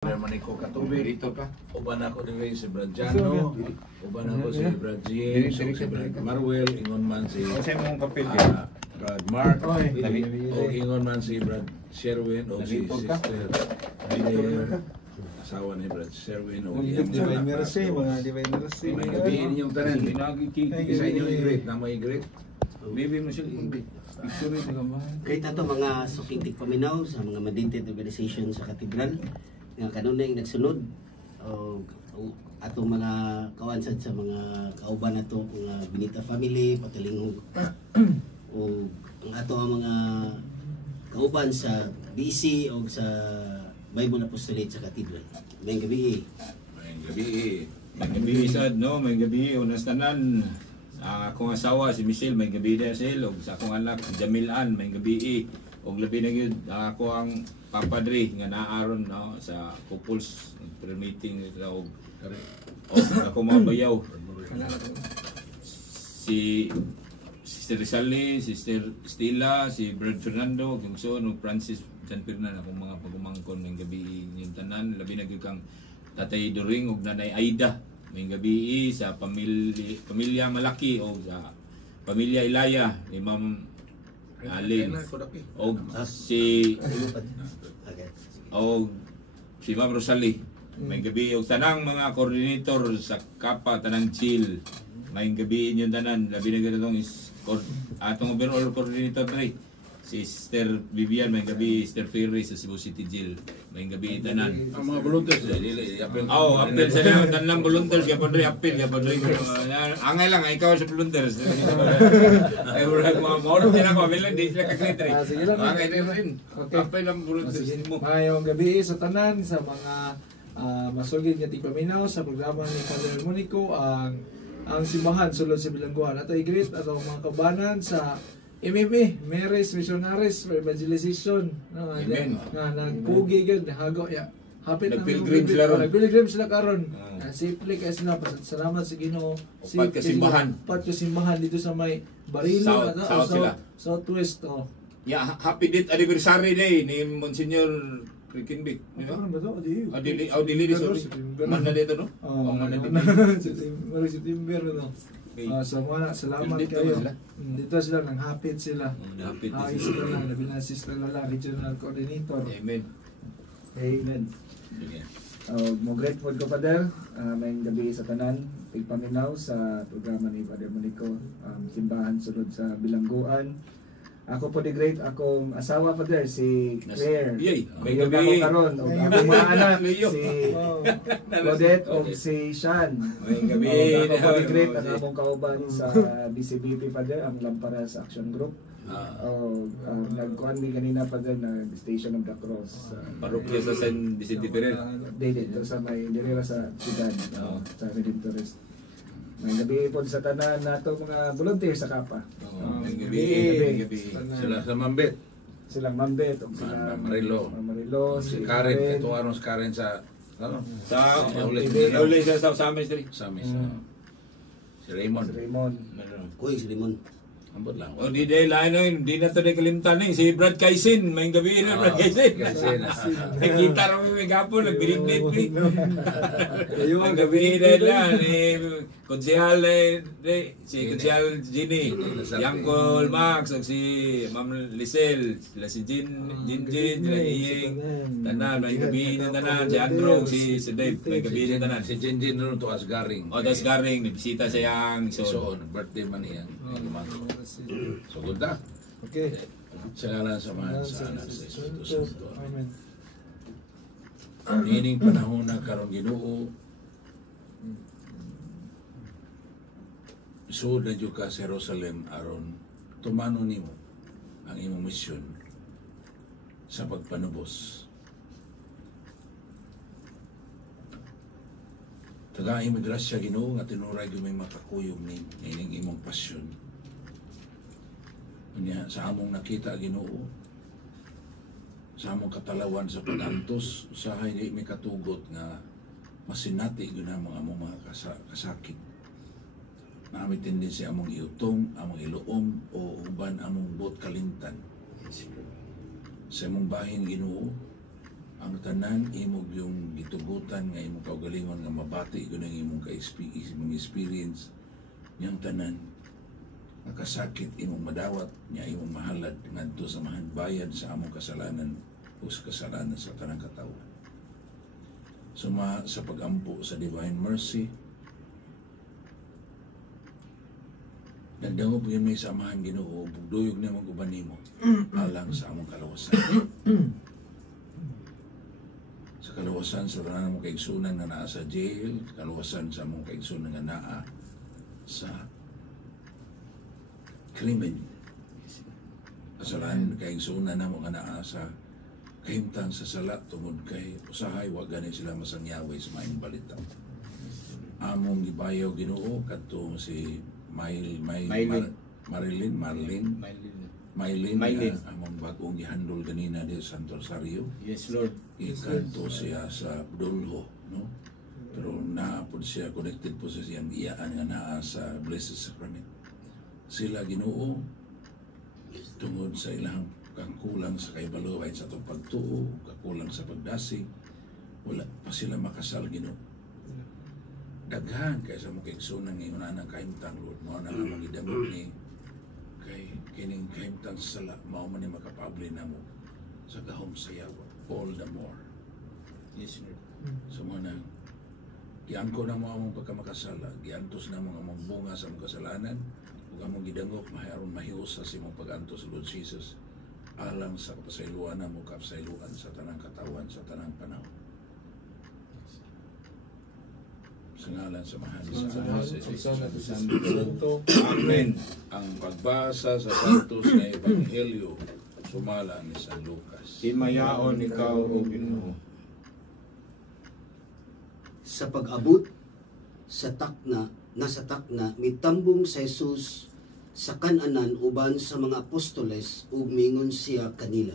Maniko katubig. Dito ka. Uban ako diri si Brad Jano, uban ako si Brad James, si Brad Marwell, ingon man si Kasi mong kapil Brad Mark, Dali. o ingon man si Brad Sherwin o si Dali po ka. Sister Claire, asawa ni Brad Sherwin o Divine Mercy, mga Divine Mercy. may gabi ninyong tanan. Isa inyong i-greet, na may i-greet. Baby mo siya. Picture ito ka ba? Great ato mga sukitik paminaw sa mga Madinted Organization sa Katedral nga kanunay nagsunod o atong mga kawansad sa mga kauban nato mga Binita family patilingog o ang ato ang mga kauban sa BC o sa Bible Apostolate sa Katedral. May gabi. May gabi. May gabi sad no, may gabi unas tanan. Sa akong asawa si Michelle may gabi na sila og sa akong anak si Jamilan may gabi og labi na gyud ako ang papadri nga naaron no sa couples meeting og ako mga bayaw si Sister Rizali, Sister Stella, si Brad Fernando, yung son Francis San Fernando akong mga pagumangkon may gabi yung tanan labi na gyud kang Tatay During og Nanay Aida may gabi sa pamilya Malaki o sa pamilya Ilaya ni Ma'am Alin o si Ma'am Rosalie may gabi o tanang mga coordinator sa Kapa tanang chill may gabi inyo tanan labi na ganitong atong overall coordinator rin si Sister Vivian may gabi Sister Ferry sa Cebu City Jail may gabi tanan Ang mga volunteers dili apel. apel sa mga tanang volunteers kaya padre apel kaya padre angay lang ikaw sa volunteers ay wala mga mauro din ako bilang di sila kakritri Sige lang. angay rin apel ang volunteers mo Mayong gabi sa tanan sa mga masugid nga tigpaminaw sa programa ni Father Monico ang simbahan sulod sa bilangguan. Ato i-greet ato mga kabanan sa MMA, Marys Missionaries for Evangelization. Amen. Nga nagpugi gyud hago ya. Hapit na Nagpilgrim sila ron. Nagpilgrim sila karon. Safely kay sila. Salamat sa Ginoo. Upat ka simbahan. Upat ka simbahan dito sa may Barilo South sila. Southwest yeah, happy date anniversary day ni Monsignor Crikinbic di ba? Ano ba to? Di. Dili sorry man na dito no? Oh, man na dito September no. So mga salamat Dito kayo. sila? Dito sila nang hapit sila. Hapit Ayos sila lang labi na Sister Lola, Regional Coordinator. Amen. Amen. Mo grateful ko Father, may gabi sa tanan, pigpaminaw sa programa ni Father Monico, simbahan sulod sa Bilangguan. Ako po di great akong asawa Father si Claire. Yay, may Ngayon gabi. ako karon og akong mga anak Leo. si Claudette o si Sean. May gabi. Ako po di great ang among kauban sa BCBP Father, ang Lamparas Action Group. Nagkuhan mi kanina Father na Station of the Cross. Parokya sa San Vicente Ferrer. Dito sa may dirira sa Sudan, sa Redemptorist. May gabi po sa tanan nato mga volunteer sa Kapa. May gabi. Sila sa Mambet, Silang Mambet, o sila Marilo, si Karen, ito aron si Karen sa ano? Sa Uli sa Summer Street. sa amin si Raymond. si Raymond. Kuy si Limon. Ambot lang. O di dahil ano di na to nakalimtan eh. Si Brad Kaisin, may gabi na Brad Kaisin. Nakita rin may gapo, nagbirig-bit eh. May gabi nila ni Konsehal si Konsehal Ginny, Yangkol Max, o si Ma'am Lisel, sila si Jin, sila Iying, tanan, may gabi na tanan, si Andrew, si Dave, may gabi na tanan. Si Jinjin nun to as Garing. O, tas Garing, nabisita siya ang So, birthday man yan. So, good na. Okay. Sa ngalan sa mga sa anak sa Espiritu Santo. Amen. Ining panahon na karon Ginoo, suod na jud ka sa Jerusalem aron tumano nimo ang imong misyon sa pagpanubos. Taga imong grasya Ginoo nga tinuray gyud may makakuyog ni ining imong pasyon. Unya sa among nakita Ginoo, sa among katalawan sa pag-antos, usahay di may katugot nga masinati gyud ang mga kasakit. Naami tendency among iutong, among iluom o uban among bot kalintan. Sa among bahin Ginoo, ang tanan imong yung gitugutan nga imong kaugalingon nga mabati gud ang imong imong experience niyang tanan nakasakit imong madawat niya imong mahalad ngadto sa bayad sa among kasalanan o sa kasalanan sa tanang katawan. Suma sa pagampo sa divine mercy, nagdango po yun may samahan Ginoo, bugduyog na mong uban nimo alang sa among kalawasan. Sa kalawasan sa tanan mong kaigsunan na naa sa jail, kalawasan sa among kaigsunan nga naa sa krimen. Kasalanan kaigsunan na mong naa sa kahimtang sa sala tungod kay usahay wa gani sila masangyaway sa maayong balita. Among gibayaw Ginoo kadto si Marilyn among bagong gihandol ganina di sa Santo Rosario. Yes, Lord. Ikanto siya sa Dulho, no? Pero naapod siya, connected po sa siyang iyaan nga naa sa Blessed Sacrament. Sila Ginoo tungod sa ilang kulang sa kaibalo ay sa itong pagtuo, kakulang sa pagdasig, wala pa sila makasal Ginoo. Daghan kaysa mo kaigsunan ng iunan ng kahimtang Lord, mo na nga magidamot ni kay kining kahimtang sala, mao man ni makapabli na mo sa gahom sayaw, all the more. Yes, Lord. So mo na, giangko na mo among pagkamakasala, giantos na mo among bunga sa among kasalanan, ug among gidangop maharon mahiusa sa imong pag-antos Lord Jesus, alang sa kapasayloan na mo kapasayloan sa tanang katawan, sa tanang panahon. Sa ngalan sa mahal sa Santo. Amen. ang pagbasa sa Santos na Ebanghelyo sumala ni San Lucas. Himayaon ikaw o Ginoo. Sa pag-abot sa takna, mitambong sa Jesus sa kananan uban sa mga apostoles ug mingon siya kanila.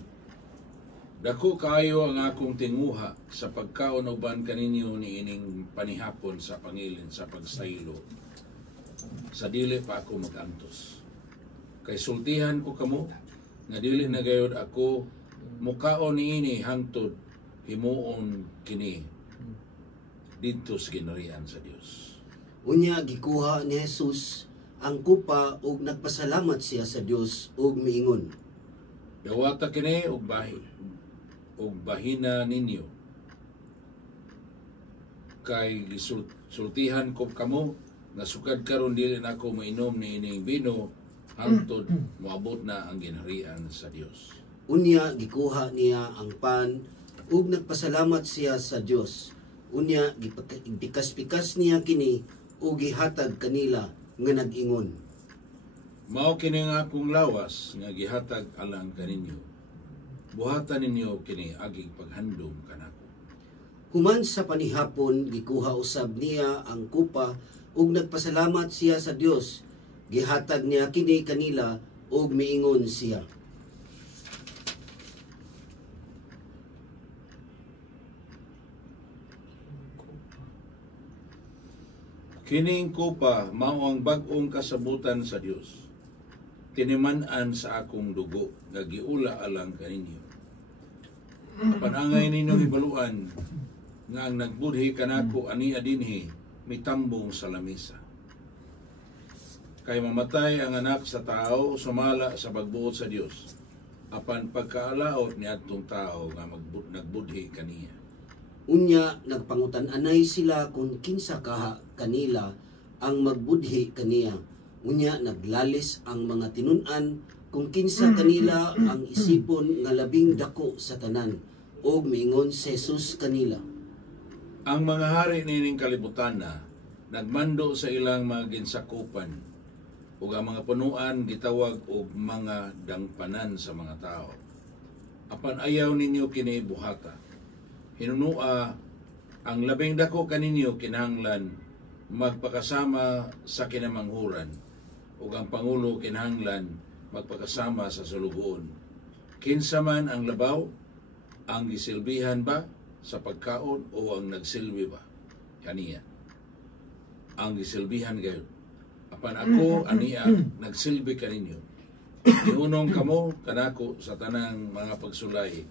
Dako kayo ang akong tinguha sa pagkaon uban kaninyo ni ining panihapon sa pangilin sa pagsaylo. Sa dili pa ako magantos. Kay sultihan ko kamo nga dili na gayud ako mukaon niini hangtod himuon kini didto sa ginharian sa Dios. Unya gikuha ni Jesus ang kupa ug nagpasalamat siya sa Dios ug miingon. Dawata kini og bahina ninyo. Kay sultihan ko kamo nga sukad karon dili na ako mainom ni ining bino hangtod moabot na ang ginharian sa Dios. Unya gikuha niya ang pan ug nagpasalamat siya sa Dios. Unya gipikas-pikas niya kini ug gihatag kanila nga nag-ingon. Mao kini nga akong lawas nga gihatag alang kaninyo. Buhatan ninyo kini aging paghandom kanako. Human sa panihapon gikuha usab niya ang kupa ug nagpasalamat siya sa Dios. Gihatag niya kini kanila ug miingon siya. Kining kupa mao ang bag-ong kasabutan sa Dios. Tiniman-an sa akong dugo nga giula alang kaninyo. Panangay ninyo ibaluan nga ang nagbudhi kanako ani adinhi mitambong sa lamisa. Kay mamatay ang anak sa tao sumala sa pagbuot sa Dios. Apan pagkaalaot ni adtong tao nga nagbudhi kaniya. Unya nagpangutan-anay sila kung kinsa kaha kanila ang magbudhi kaniya. Unya naglalis ang mga tinun-an kung kinsa kanila ang isipon nga labing dako sa tanan ug miingon si Jesus kanila. Ang mga hari nining kalibutan na nagmando sa ilang mga ginsakupan ug ang mga punuan gitawag og mga dangpanan sa mga tao. Apan ayaw ninyo kini buhata. Hinunua ang labing dako kaninyo kinahanglan magpakasama sa kinamanghuran ug ang pangulo kinahanglan magpakasama sa sulugoon. Kinsa man ang labaw, ang gisilbihan ba sa pagkaon o ang nagsilbi ba? Kaniya. Ang gisilbihan gayon. Apan ako, aniya, nagsilbi kaninyo. Iunong kamo kanako sa tanang mga pagsulay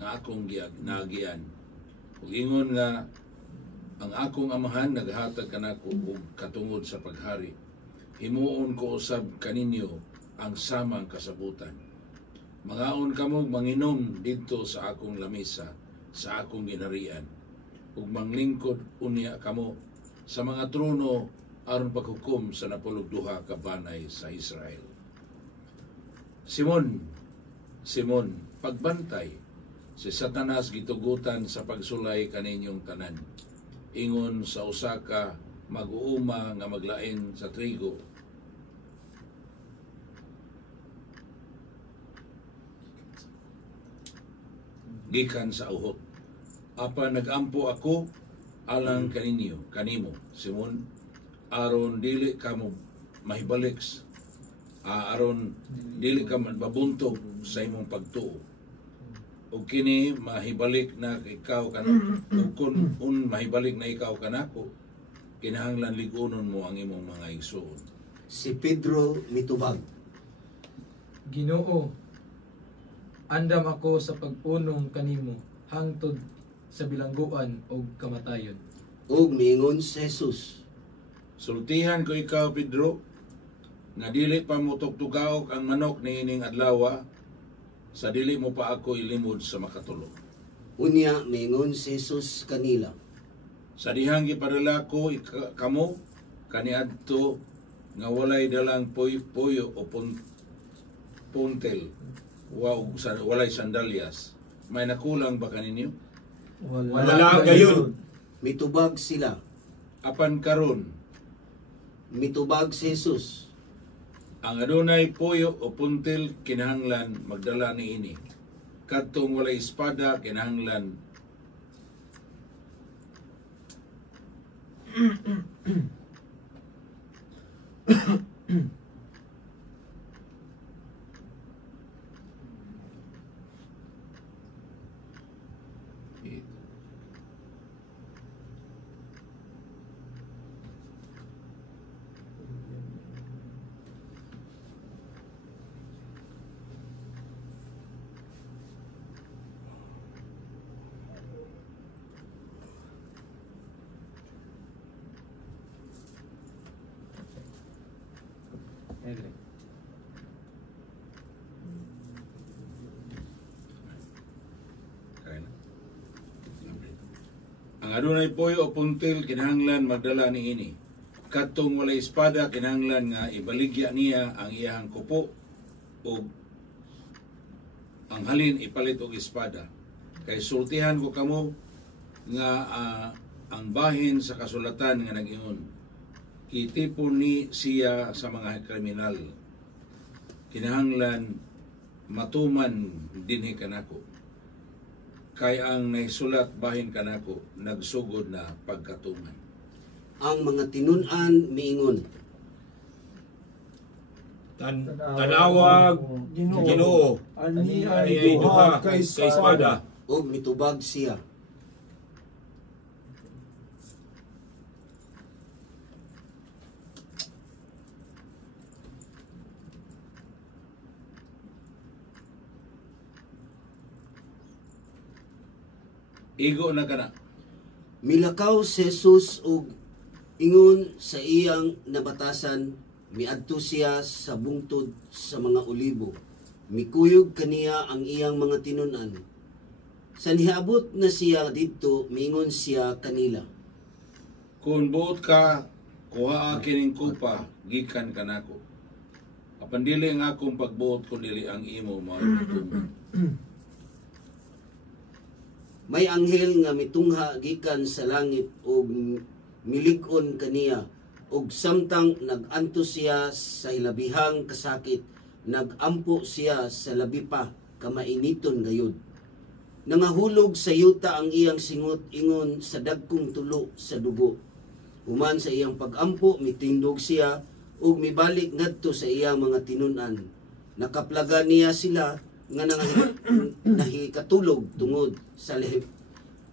nga akong nagian. Ug ingon nga ang akong amahan naghatag kanako og katungod sa paghari. Himuon ko usab kaninyo ang samang kasabutan. Mangaon kamo manginom didto sa akong lamesa sa akong ginharian. Ug manglingkod unya kamo sa mga trono aron paghukom sa napulugduha ka banay sa Israel. Simon, pagbantay, si Satanas gitugutan sa pagsulay kaninyong tanan. Ingon sa usa ka mag-uuma nga maglain sa trigo. Gikan sa uhot. Apa nagampo ako alang kanimo, Simon, aron dili ka mo mahibalik, aron dili ka mabuntog sa imong pagtuo. Ug kini mahibalik na ikaw kanako, kun mahibalik na ikaw kanako, kinahanglan ligunon mo ang imong mga igsoon. Si Pedro mitubag. Ginoo, andam ako sa pagpunong kanimo hangtod sa bilangguan o kamatayon. Ug miingon si Jesus. Sultihan ko ikaw, Pedro, nga dili pa mo tugtugaok ang manok ni ining adlaw, sa dili mo pa ako ilimod sa makatulo. Unya miingon si Jesus kanila. Sa dihang gipadala ko kamo kaniadto nga walay dalang puyo o puntel, walay sandalyas. May nakulang ba kaninyo? Wala gayon. Mitubag sila. Apan karon, Mitubag si Jesus. ang adunay puyo o puntil kinahanglan magdala ni ini. Kadtong walay espada kinahanglan ang adunay puyo o puntil kinahanglan magdala ni ini. Kadtong walay espada kinahanglan nga ibaligya niya ang iyang kupo o ang halin ipalit og espada. Kay sultihan ko kamo nga ang bahin sa kasulatan nga nag-ingon, itipon ni siya sa mga kriminal. Kinahanglan matuman dinhi kanako. Kay ang naisulat bahin kanako nagsugod na pagkatuman. Ang mga tinun-an miingon. Tanawag Ginoo. Ani Ay duha kay espada. Ug mitubag siya. Igo na kana. Milakaw si Jesus ug ingon sa iyang nabatasan, miadto siya sa bungtod sa mga olibo. Mikuyog kaniya ang iyang mga tinun-an. Sa nihabot na siya didto, miingon siya kanila. Kung buot ka, kuha kining kupa, gikan kanako. Apan dili ang akong pagbuot kun dili ang imo maayong. May anghel nga mitungha gikan sa langit ug milig-on kaniya ug samtang nag-anto siya sa ilabihang kasakit, nag-ampo siya sa labi pa kamainiton gayud. Nangahulog sa yuta ang iyang singot ingon sa dagkong tulo sa dugo. Human sa iyang pag-ampo mitindog siya ug mibalik ngadto sa iyang mga tinun-an. Nakaplaga niya sila nga nahikatulog tungod sa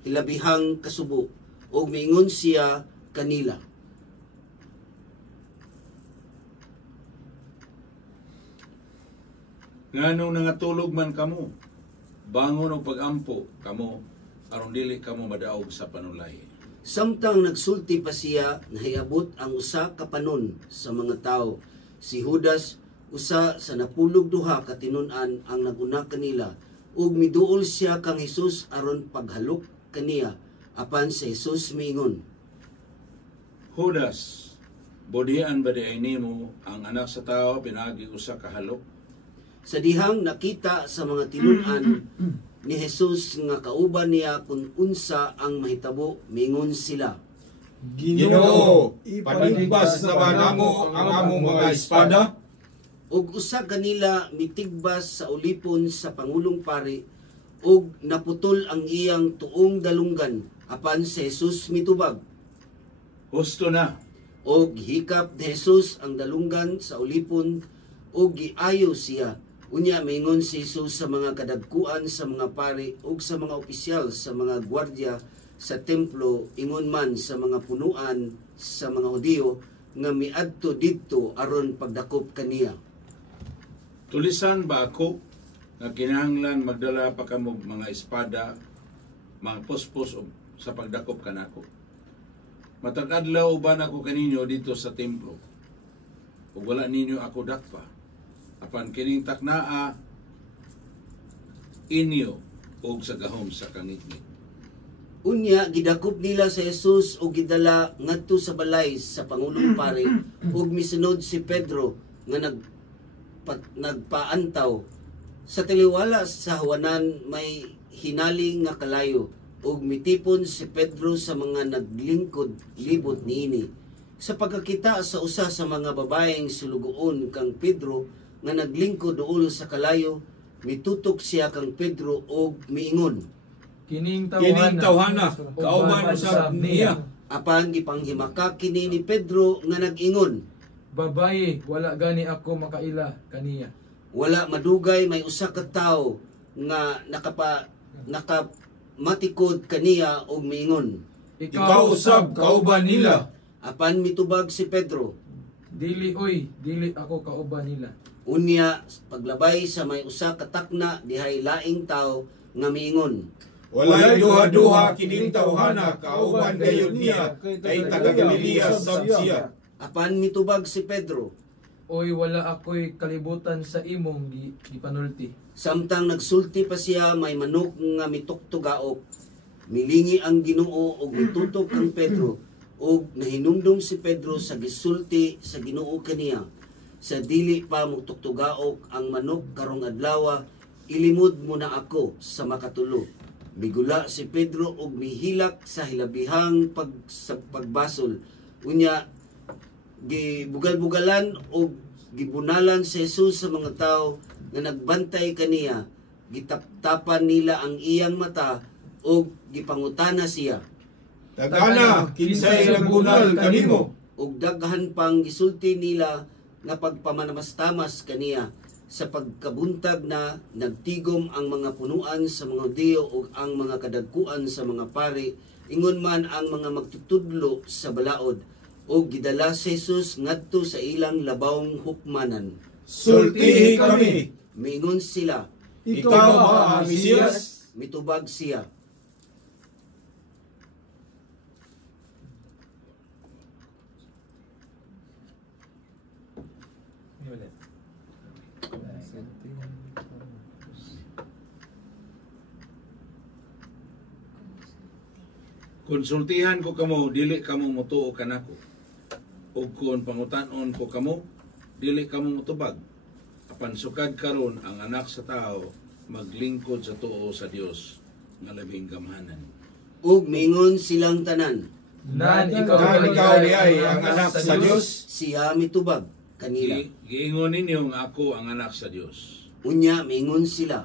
hilabihang kasubo ug miingon siya kanila. Nganong nangatulog man kamo? bangon og pagampo kamo aron dili kamo madaog sa panulay. Samtang nagsulti pa siya, nahiabot ang usa ka panon sa mga tao. Si Judas, usa sa napulog duha ka tinun-an ang naguna kanila, ug miduol siya kang Hesus aron paghalok kaniya, apan si Hesus miingon, Judas, bodian ba di ay nimo ang anak sa tao pinagi usa ka halok? sa dihang nakita sa mga tinun-an ni Hesus nga kauban niya kung unsa ang mahitabo, miingon sila, Ginoo, panigbas na ba namo ang among mga espada? ug usa kanila mitigbas sa ulipon sa Pangulong Pari, ug naputol ang iyang tuong dalunggan, apan si Hesus mitubag. Husto na. Og hikap ni Hesus ang dalunggan sa ulipon, og giayo siya. Unya mingon si Hesus sa mga kadagkuan sa mga pari ug sa mga opisyal sa mga gwardiya sa templo, ingon man sa mga punuan sa mga Hudiyo nga miadto didto aron pagdakop kaniya. Tulisan ba ako nga kinahanglan magdala pa kamo mga espada, mga puspos sa pagdakop kanako? Matag adlaw uban ako kaninyo dito sa templo. Ug wala ninyo ako dakpa. Apan kining taknaa inyo og sa gahom sa kangitngit. Unya gidakop nila sa Hesus ug gidala ngadto sa balay sa Pangulong Pari ug misunod si Pedro nga nagpaantaw. Sa taliwala sa hawanan may hinaling nga kalayo ug mitipon si Pedro sa mga naglingkod libot niini. Sa pagkakita sa usa sa mga babaeng sulugoon kang Pedro nga naglingkod duol sa kalayo, mitutok siya kang Pedro og miingon, Kining tawhana, kauban usab niya. apan gipanghimaka kini ni Pedro nga nag-ingon, Babaye, wala gani ako makaila kaniya. wala madugay may usa ka tawo nga nakamatikod kaniya og miingon. Ikaw usab kauban nila. Apan mitubag si Pedro. Dili ako kauban nila. Unya paglabay sa may usa ka takna dihay laing tawo nga miingon, Walay duha-duha kining tawhana, kauban gayud niya, kay taga Galilea sab siya. apan mitubag si Pedro. Oy, wala ako'y kalibutan sa imong gipanulti. Samtang nagsulti pa siya, may manok nga mitoktugaok. Milingi ang Ginoo og mitutok ang Pedro, og nahinumdum si Pedro sa gisulti sa Ginoo kaniya. Sa dili pa mutoktugaok ang manok karong adlaw, ilimod mo na ako sa makatulo. Migula si Pedro og mihilak sa hilabihang pagbasol. Unya gibugal-bugalan og gibunalan si Jesus sa mga tao nga nagbantay kaniya. Gitaptapan nila ang iyang mata og gipangutana siya. Tagana, kinsay nagbunal kanimo? Og daghan pang gisulti nila nga pagpamanamas-tamas kaniya. Sa pagkabuntag na nagtigom ang mga punuan sa mga Hudiyo ug ang mga kadagkuan sa mga pari, ingon man ang mga magtutudlo sa balaod, o gidala si Jesus ngadto sa ilang labawng hukmanan. Sultihi kami. Miingon sila, Ikaw ba ang Mesiyas? mitubag siya. Konsultihan ko kamo, dili kamo mutuo kanako. Ug kun pangutanon ko kamo, dili kamo mutubag. Apan sukad karon ang anak sa tao maglingkod sa tuo sa Dios nga labing gamhanan. Ug miingon silang tanan, Nan ikaw ay ang anak sa Dios. siya mitubag kanila. Giingon ninyo nga ako ang anak sa Dios. Unya miingon sila,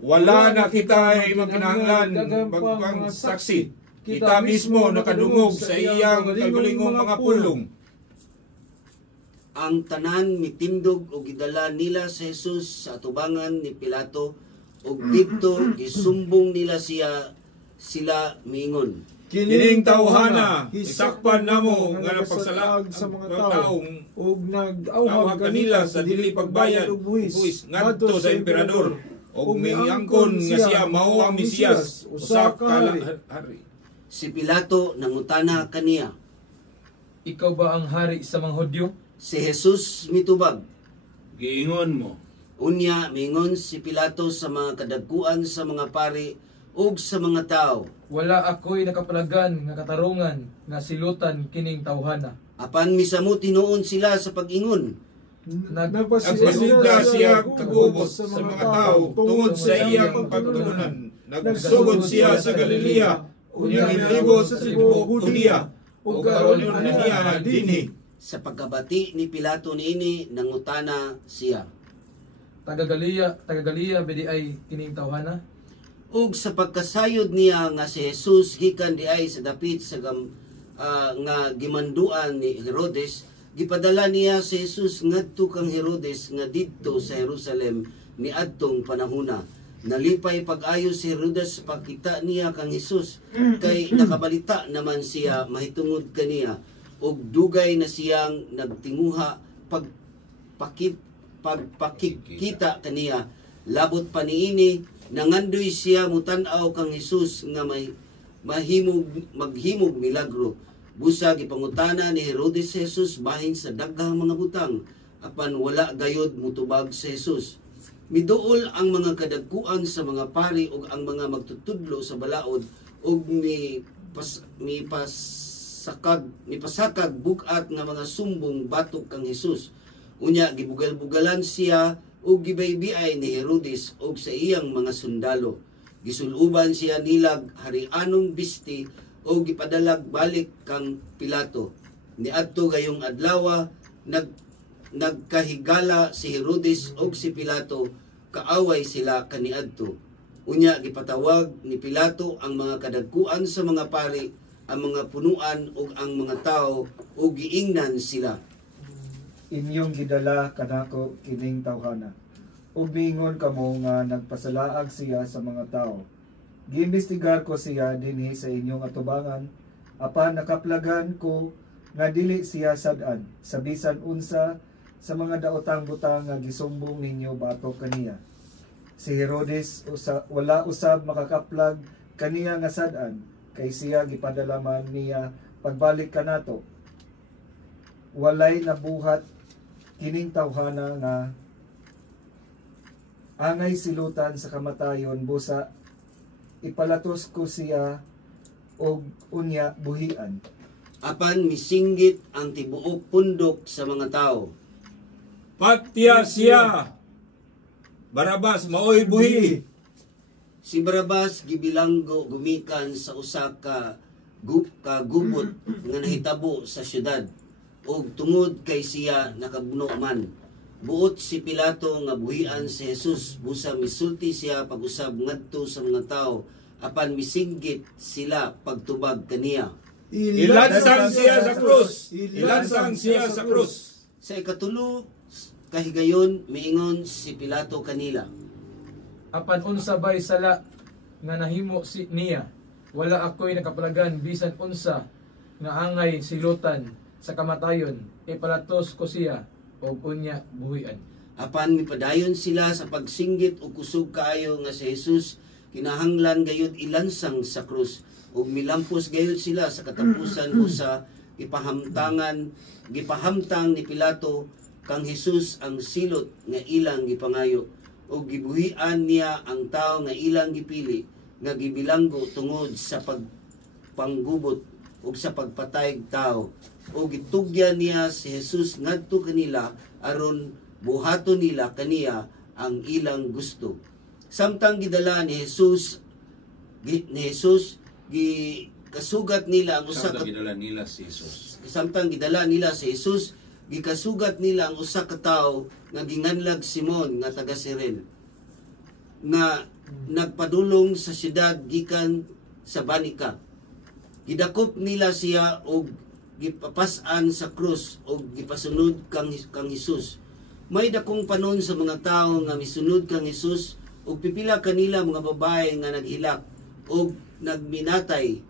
Wala na kita ay magkinahanglan magpang saksi. Kita mismo nakadungog sa iyang kagulingong mga pulong. ang tanan mitindog o gidala nila si Jesus sa atubangan ni Pilato ug didto gisumbong nila sila miingon, Kining tawhana, isakpan namo nga napagsalag napagsalag sa mga taong ug tawag kanila sa dili pagbayad og buhis ngadto sa emperador o og miangkon nga siya mao ang Mesiyas, usa ka hari. Si Pilato nangutana kaniya. Ikaw ba ang hari sa mga Hudyo? Si Jesus mitubag. Giingon mo, Unya mingon si Pilato sa mga kadagkuan sa mga pari ug sa mga tao. Wala ako'y nakapalagan nga katarungan nga silutan kining tawhana. Apan misamo tinuon sila sa pag-ingon. Nagpasilda siya kagubot sa mga tao tungod sa iyang pagtulunan. Nagsugod siya sa Galilea, unyang inlibo sa tibuok Judea, ug karon na niya dinhi. Sa pagkabati ni Pilato niini nangutana siya. Taga-Galilea bedi ay kining tawhana? Ug sa pagkasayod niya nga si Jesus gikan di ay sa dapit sa nga gimanduan ni Herodes, gipadala niya si Jesus ngadto kang Herodes nga didto sa Jerusalem niadtong panahona. Nalipay pag-ayo si Herodes sa pagkita niya kang Jesus, kay nakabalita naman siya mahitungod kaniya, ug dugay na siyang nagtinguha pagpakikita kaniya. Labot pa niini, nangandoy siya mutan-aw kang Jesus nga maghimog milagro. Busa gipangutana ni Herodes Jesus bahin sa daghang mga butang, apan wala gayod mutubag sa Jesus. Miduol ang mga kadagkuan sa mga pari ug ang mga magtutudlo sa balaod ug pasakag bukat nga mga sumbong batok kang Jesus. Unya gibugal-bugalan siya ug gibaybiay ni Herodes ug sa iyang mga sundalo. Gisuluban siya nilag harianong bisti o gipadalag balik kang Pilato. Niadto gayong adlaw nagkahigala si Herodes o si Pilato, kaaway sila kaniadto. Unya gipatawag ni Pilato ang mga kadagkuan sa mga pari, ang mga punuan ug ang mga tao ug giingnan sila. Inyong gidala kanako kining tawhana. Ug bingon kamo nga nagpasalaag siya sa mga tao. Giimbestigar ko siya dinhi sa inyong atubangan, apan nakaplagan ko nga dili siya sad-an sa bisan unsa sa mga daotang butang nga gisumbong ninyo batok kaniya. Si Herodes wala usab makakaplag kaniya nga sad-an, kay siya gipadalaman niya pagbalik kanato. Walay nabuhat kining tawhana nga angay silutan sa kamatayon, busa ipalatos ko siya og unya buhian. Apan misinggit ang tibuok pundok sa mga tao. Patya siya! Barabas, maoy buhi! Si Barabas gibilanggo gumikan sa usa ka gubot nga nahitabo sa syudad, ug tungod kay siya nakabuno man. Buot si Pilato nga buhian si Jesus, busa misulti siya pag-usab ngadto sa mga tao, apan misinggit sila pagtubag kaniya. Ilansang siya sa krus! Ilansang siya sa krus! Sa ikatulo kahigayon miingon si Pilato kanila. Apan unsa bay sala nga nahimo niya? Wala ako'y nakapalagan bisan unsa nga angay silutan sa kamatayon, ipalatos ko siya o unya buhian. Apan mipadayon sila sa pagsinggit o kusog kaayo nga si Jesus, kinahanglan gayud ilansang sa krus, ug milampos gayud sila sa katapusan usa gipahamtang ni Pilato kang Jesus ang silot nga ilang gipangayo, ug gibuhian niya ang tao nga ilang gipili nga gibilanggo tungod sa pagpanggubot ug sa pagpatay tao, ug gitugyan niya si Jesus ngadto kanila aron buhaton nila kaniya ang ilang gusto. Samtang gidala ni Jesus gikasugat nila ang usa ka gidala nila si Jesus. Samtang gidala nila si Jesus, gikasugat nila ang usa ka tawo nga ginganlag Simon nga taga Cyrene, nga nagpadulong sa siyudad gikan sa Banika. Gidakop nila siya og gipapas-an sa krus og gipasunod kang Jesus. May dakong panon sa mga tawo nga misunod kang Jesus, ug pipila kanila mga babae nga naghilak og nagminatay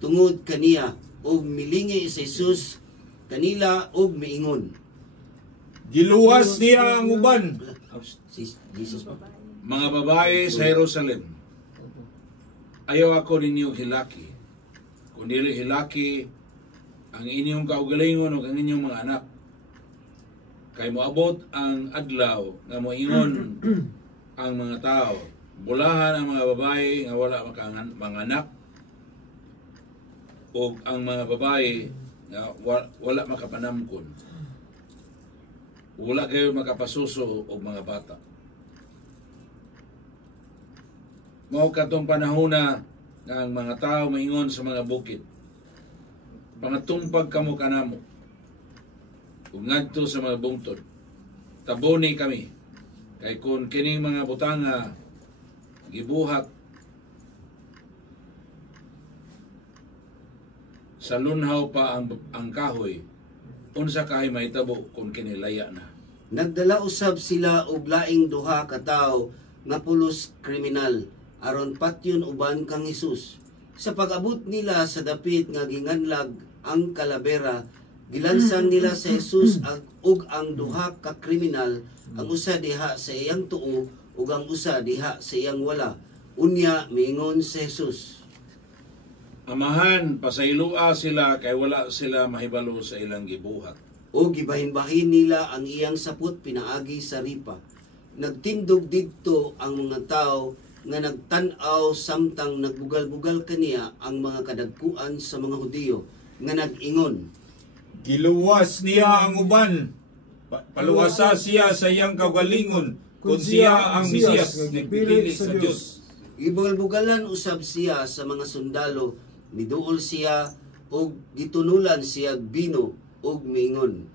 tungod kaniya, ug milingi sa Jesus kanila og miingon. Giluwas niya ang uban. Si Jesus pa. Mga babae sa Jerusalem, ayaw ako ninyo hilaki. Kung dili hilaki ang inyong kaugalingon o ang inyong mga anak. Kay moabot ang adlaw nga moingon ang mga tao. Bulahan ang mga babae nga wala mga anak o ang mga babae nga wala makapanamkon. Wala kayo makapasuso o mga bata. Mao katong panahona nga ang mga tao maingon sa mga bukid. Pangatumpag kamo kanamo. Kung ngadto sa mga bungtod, taboni kami. Kay kung kining mga butanga gibuhat sa lunhaw pa ang kahoy, unsa kay mahitabo kung kinilaya na. Nagdala usab sila og laing duha ka tawo nga pulos kriminal aron patyon uban kang Hesus. Sa pag-abot nila sa dapit nga ginganlag ang kalabera, gilansang nila sa Hesus ug ang duha ka kriminal, ang usa diha sa iyang tuo ug ang usa diha sa iyang wala. Unya miingon sa Hesus, Amahan, pasailua sila kay wala sila mahibalo sa ilang gibuhat. o gibahin-bahin nila ang iyang sapot pinaagi sa ripa. Nagtindog didto ang mga tao nga nagtan-aw samtang nagbugal-bugal kaniya ang mga kadagkuan sa mga Hudiyo nga nag-ingon, Giluwas niya ang uban. Paluwasa siya sa iyang kaugalingon kung siya ang Mesiyas nagpili sa Diyos. Gibugal-bugalan usab siya sa mga sundalo, miduol siya og gitunulan siya bino og miingon,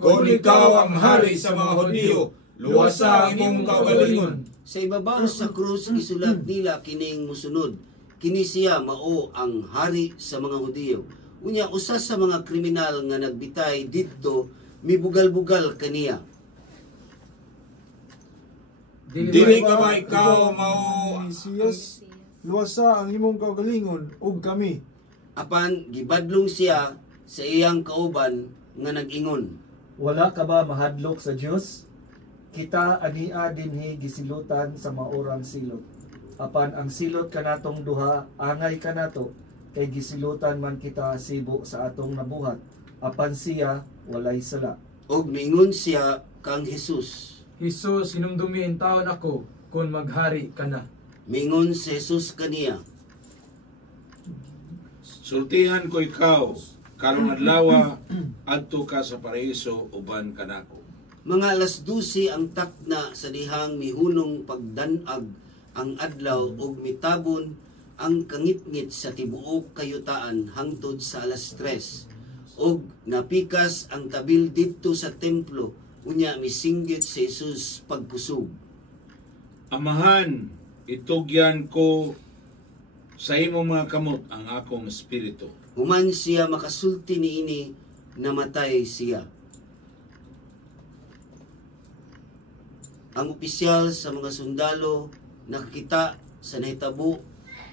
Kung ikaw ang hari sa mga Hudiyo, luwasa ang imong kaugalingon. Sa ibabaw sa krus isulat nila kining musunod, kini siya mao ang hari sa mga Hudiyo. Unya usa sa mga kriminal nga nagbitay didto mibugal-bugal kaniya. Dili ka ba ikaw mao Mesiyas, luwasa ang imong kaugalingon ug kami. Apan gibadlong siya sa iyang kauban nga nag-ingon, Wala ka ba mahadlok sa Dios? Kita ania dinhi gisilutan sa maurang silot. Apan ang silot kanatong duha angay kanato kay gisilutan man kita sibo sa atong nabuhat. Apan siya walay sala. og miingon siya kang Hesus. Hesus, hinumdumi in taon ako kung maghari ka na. Miingon si Hesus kaniya, Sultihan ko ikaw, karong adlaw adto ka sa paraiso uban kanako. mga alas 12 ang takna sa dihang mihunong pagdanag ang adlaw ug mitabon ang kangitngit sa tibuok kayutaan hangtod sa alas 3. Og napikas ang tabil didto sa templo, unya misinggit si Jesus pagkusog. Amahan, itugyan ko sa imong mga kamot ang akong espiritu. Human siya makasulti niini, namatay siya. Ang opisyal sa mga sundalo nakakita sa nahitabo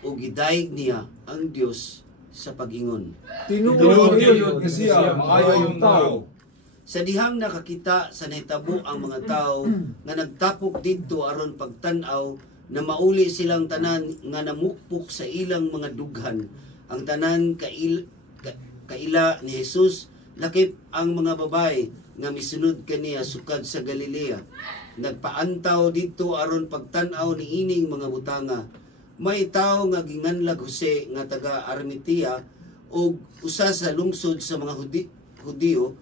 o gidayeg niya ang Dios sa pag-ingon. Tinuod nga siya maayong tao. Sa dihang nakakita sa nahitabo ang mga tao nga nagtapok didto aron pagtan-aw, na mauli silang tanan nga namukpok sa ilang mga dughan. Ang tanan kaila ni Jesus, lakip ang mga babae nga misunod kaniya sukad sa Galilea. Nagpaantaw dito aron pagtan-aw ni ining mga butanga. May tao nga ginganlag Jose nga taga Arimatea og usa sa lungsod sa mga Hudiyo,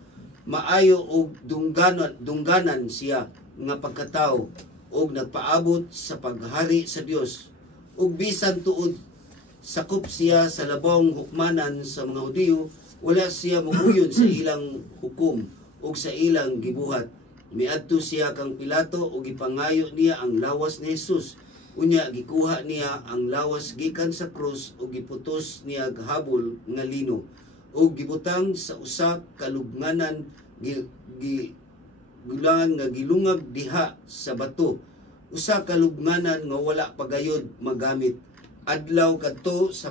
maayo og dungganan siya nga pagkatao og nagpaabot sa paghari sa Dios. Ug bisan tuod sakop siya sa labong hukmanan sa mga Hudiyo, wala siya moguyon sa ilang hukom ug sa ilang gibuhat. Miadto siya kang Pilato ug gipangayo niya ang lawas ni Jesus. Unya gikuha niya ang lawas gikan sa krus ug giputos niya habol nga lino ug gibutang sa usa ka lubnganan gulangan nga gilungag diha sa bato, usa ka lubnganan nga wala pagayod magamit. Adlaw ato sa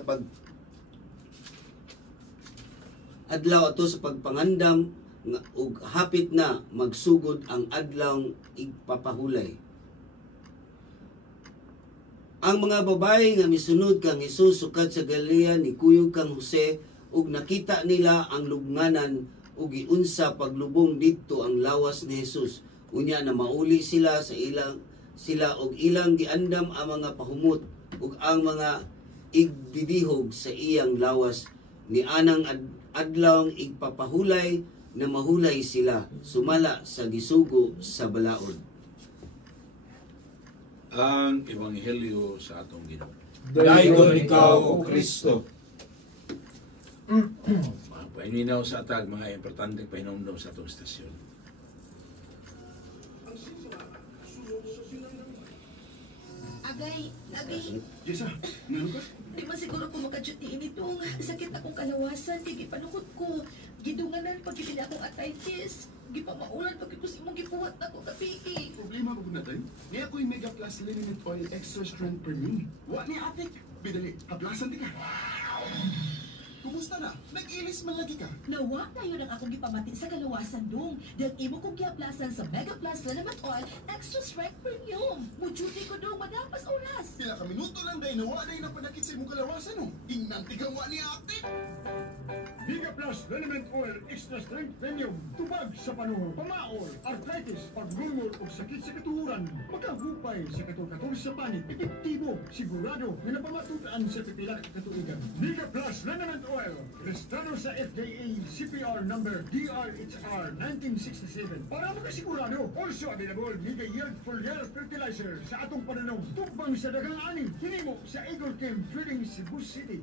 pagpangandam ug hapit na magsugod ang adlaw igpapahulay. Ang mga babae nga misunod kang Hesus sukad sa Galilea ni kuyog kang Jose ug nakita nila ang lubnganan ug giunsa paglubong didto ang lawas ni Hesus. Unya na mauli sila og ilang giandam ang mga pahumot ug ang mga igdidihog sa iyang lawas ni anang adlawng igpapahulay na mahulay sila sumala sa gisugo sa balaod. Ang Ebanghelyo sa atong Ginoo. Dayon ikaw, O Kristo. Mga pahiminaw sa atag, mga importanteng pahinumdum sa atong istasyon. Agay. Jessa, ngano ka? Di man siguro ko makaduty nitong sakit akong kalawasan, di gipanukot ko. Gidunganan pagkipili akong arthritis. Gipamaulan pag ko imong gipuhat na ko kapiki. Problema ba na tayo? Niya ako'y Mega Plus Liniment Oil Extra Strength Premium. Wa niya atik. Bidali, kaplasan di ka. Kumusta na? Nag-ilis man lagi ka. Nawa na yun ang akong gipamati sa kalawasan dong. Dahil imo kong giaplasan sa Mega Plus Liniment Oil Extra Strength Premium. Mujuti ko dong madapas oras. Pila ka minuto lang dahil nawa na yung napanakit sa imong kalawasan no. Inantigang wa niya atik. Mega Plus Liniment Oil Extra Strength Premium. Tubag sa panahon, pamaol, arthritis, paggulmol o sakit sa katuhuran. Makahupay sa katul-katul sa panit. Epektibo, sigurado na napamatutaan sa pipila ka katuigan. Mega Plus Liniment Oil. Registrado sa FDA CPR number DRHR 1967. Para makasigurado. Also available Mega Yield Foliar Fertilizer sa atong pananaw. Tubang sa dagang ani. Hinimo sa Eagle Camp Feeding Cebu City.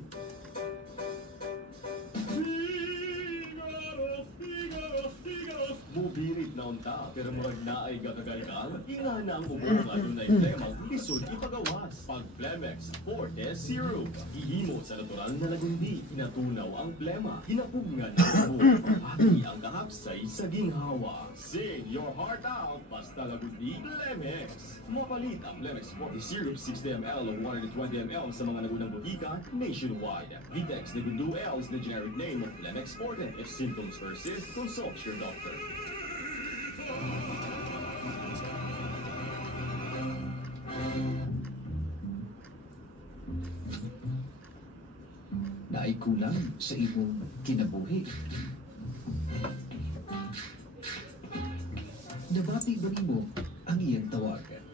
Mubirit na unta, pero murag naay gakagaygal, inga na ang ubong nga dunay plemang lisod ipagawas. Pag Plemex Forte Syrup, ihimo sa natural na lagundi, inatunaw ang plema, hinapugngan ang ubong, pati ang kahapsay sa ginhawa. Sing your heart out, basta lagundi Plemex. Mapalit ang Plemex Forte Syrup 60 ml o 120 ml sa mga nagunang botika nationwide. Vitex Nagundu L is the generic name of Plemex Forte. If symptoms persist, consult your doctor. Naikulang sa imong kinabuhi. Nabati ba nimo ang iyang tawagan?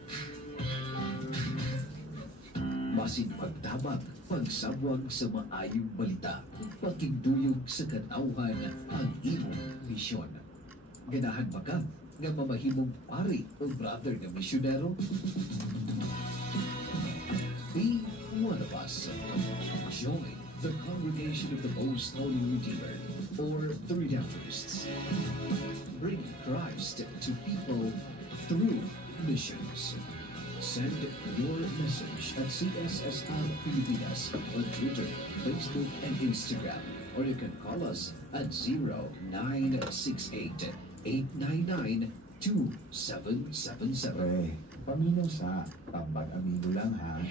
Masin pagtabang, pagsabwag sa maayong balita, pagkinduyog sa kanauhan ang imong misyon. Ganahan ba ka nga mamahimong pari o brother ng misyonero? Be one of us. Join the Congregation of the Most Holy Redeemer, or the Redemptorists. Bring Christ to people through missions. Send your message at CSSR Pilipinas on Twitter, Facebook, and Instagram. Or you can call us at 0968-899-2777. Paminaw sa tambag amigo lang ha.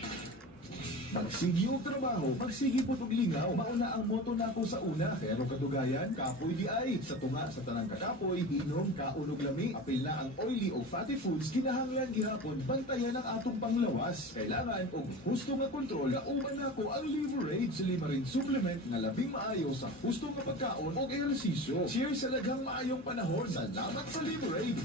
Pagsigi og trabaho, pagsigi po og lingaw, mauna ang moto nako sa una. Pero kadugayan, kapoy di ay. Sa tunga sa tanang kakapoy, hinom, kaunog lami, apil na ang oily o fatty foods, kinahanglan gihapon, bantayan ang atong panglawas. Kailangan og husto nga kontrol, kauban nako ang Liverade, sila rin supplement nga labing maayo sa husto nga pagkaon o ehersisyo. Cheers sa lagang maayong panahon. Salamat sa Liverade.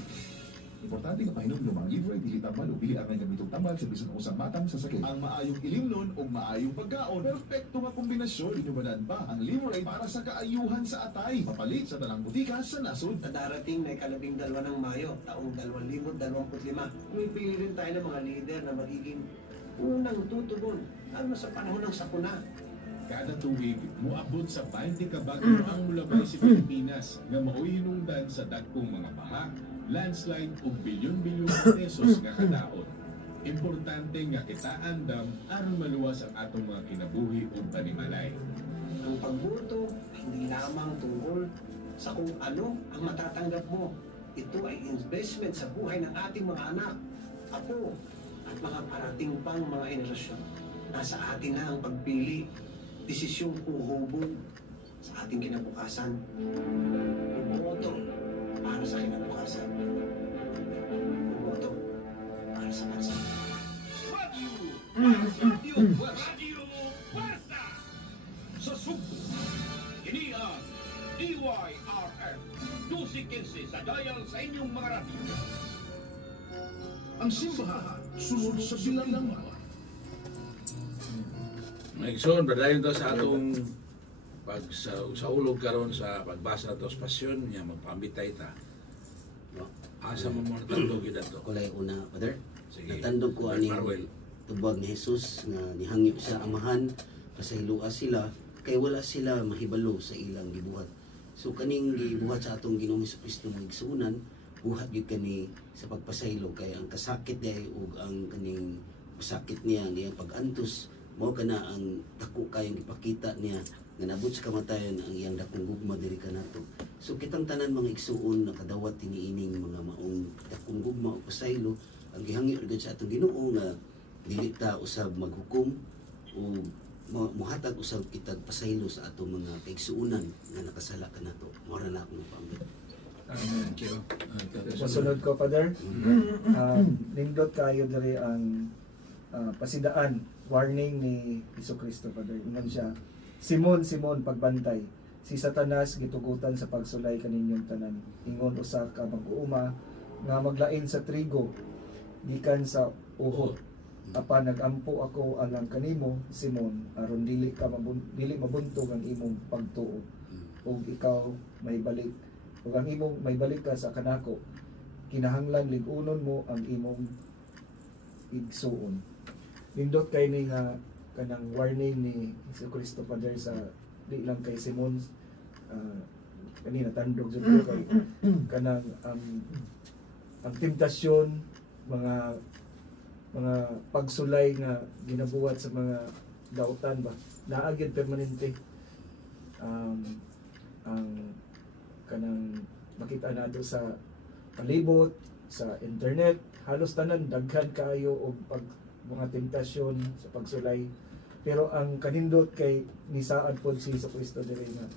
Importante nga pahinom ang Liverade, dili tambal o dili ang gamitong tambal sa bisan usang matang sa sakit. Ang maayong ilimnon o maayong pagkaon, perfecto nga kombinasyon. Inubanan pa ang Liverade para sa kaayuhan sa atay. Mapalit sa talang butika sa nasod. Darating na ikalabing dalawa ng Mayo, taong 2025. Pumipili rin tayo ng mga lider na magiging unang tutugon, lalo sa panahon ng sakuna. Kada tuig, muabot sa 20 ka bagyo ang mulabay sa Pilipinas nga maoy hinungdan sa dagkong mga baha, landslide ug bilyon-bilyon pesos nga kadaot. Importante nga kita andam aron maluwas ang atong mga kinabuhi ug panimalay. Ang pagboto hindi lamang tungkol sa kung ano ang matatanggap mo. Ito ay investment sa buhay ng ating mga anak, apo, at mga parating pang mga henerasyon. Nasa atin na ang pagpili, desisyong uhubog sa ating kinabukasan. Bumoto para sa kinabukasan. Bumoto para sa bansa. DYRF 1215 sa dial sa inyong mga radyo. Ang simbahan sunod sa Bilanggo. Ngayon, badayon to sa atong sa ulog karon sa pagbasa to sa pasyon niya magpambitay ta. Asa mo muna tandog yun ato? Kulay una, Father. Sige. Natandog ko ani Marwell. tubag ni Jesus nga nihangyo sa amahan pasahilua sila kay wala sila mahibalo sa ilang gibuhat. So kaning gibuhat sa atong Ginoong Jesucristo ng igsuunan, buhat gyud kani sa pagpasaylo kay ang kasakit niya ug ang kaning sakit niya ang iyang pag-antos mao kana ang dako kayong ipakita niya nga nabot sa kamatayon ang iyang dakong gugma diri kanato. So kitang tanan mga igsuon nakadawat tiniining mga maong dakong gugma o pasaylo ang gihangyo gid sa atong Ginoo nga dili ta usab maghukom o muhatag usab kitag pasaylo sa atong mga kaigsuonan nga nakasala kanato. Mao ra na akong pambit. Thank you. Masunod ko, Father. Nindot kayo diri ang pasidaan, warning ni Jesucristo, Father. Ingon siya, Simon, Simon, pagbantay. Si Satanas gitugutan sa pagsulay kaninyong tanan. Ingon usa ka mag-uuma nga maglain sa trigo gikan sa uhod. Apan nagampo ako alang kanimo, Simon, aron dili mabuntog ang imong pagtuo. Ug ikaw may balik. Ug ang imong may balik ka sa kanako. Kinahanglan lig-unon mo ang imong igsuon. Nindot kay ni nga kanang warning ni Jesucristo, Father, sa di lang kay Simon kanina tandog jud ko kay kanang ang temptasyon, mga pagsulay nga ginabuhat sa mga dautan ba naagid permanente ang kanang makita nato sa palibot sa internet halos tanan daghan kaayo og mga temptasyon sa pagsulay, pero ang kanindot kay nisaad pod si Jesucristo diri nga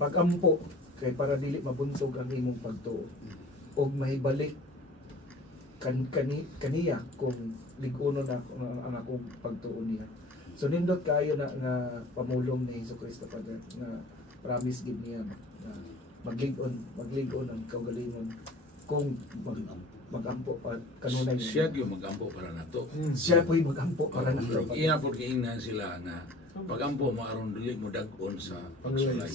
pagampo kay para dili mabuntog ang imong pagtuo og mahibalik kaniya kung lig-unon na ang akong pagtuo niya. So nindot kayo na nga pamulong ni Jesucristo, Father, nga promise gid niya na maglig-on ang kaugalingon kung magampo pa kanunay siya yung magampo para nato. Siya po yung magampo para nato. Iya po kiingnan sila na pagampo mo aron dili mo dag-on sa pagsulay.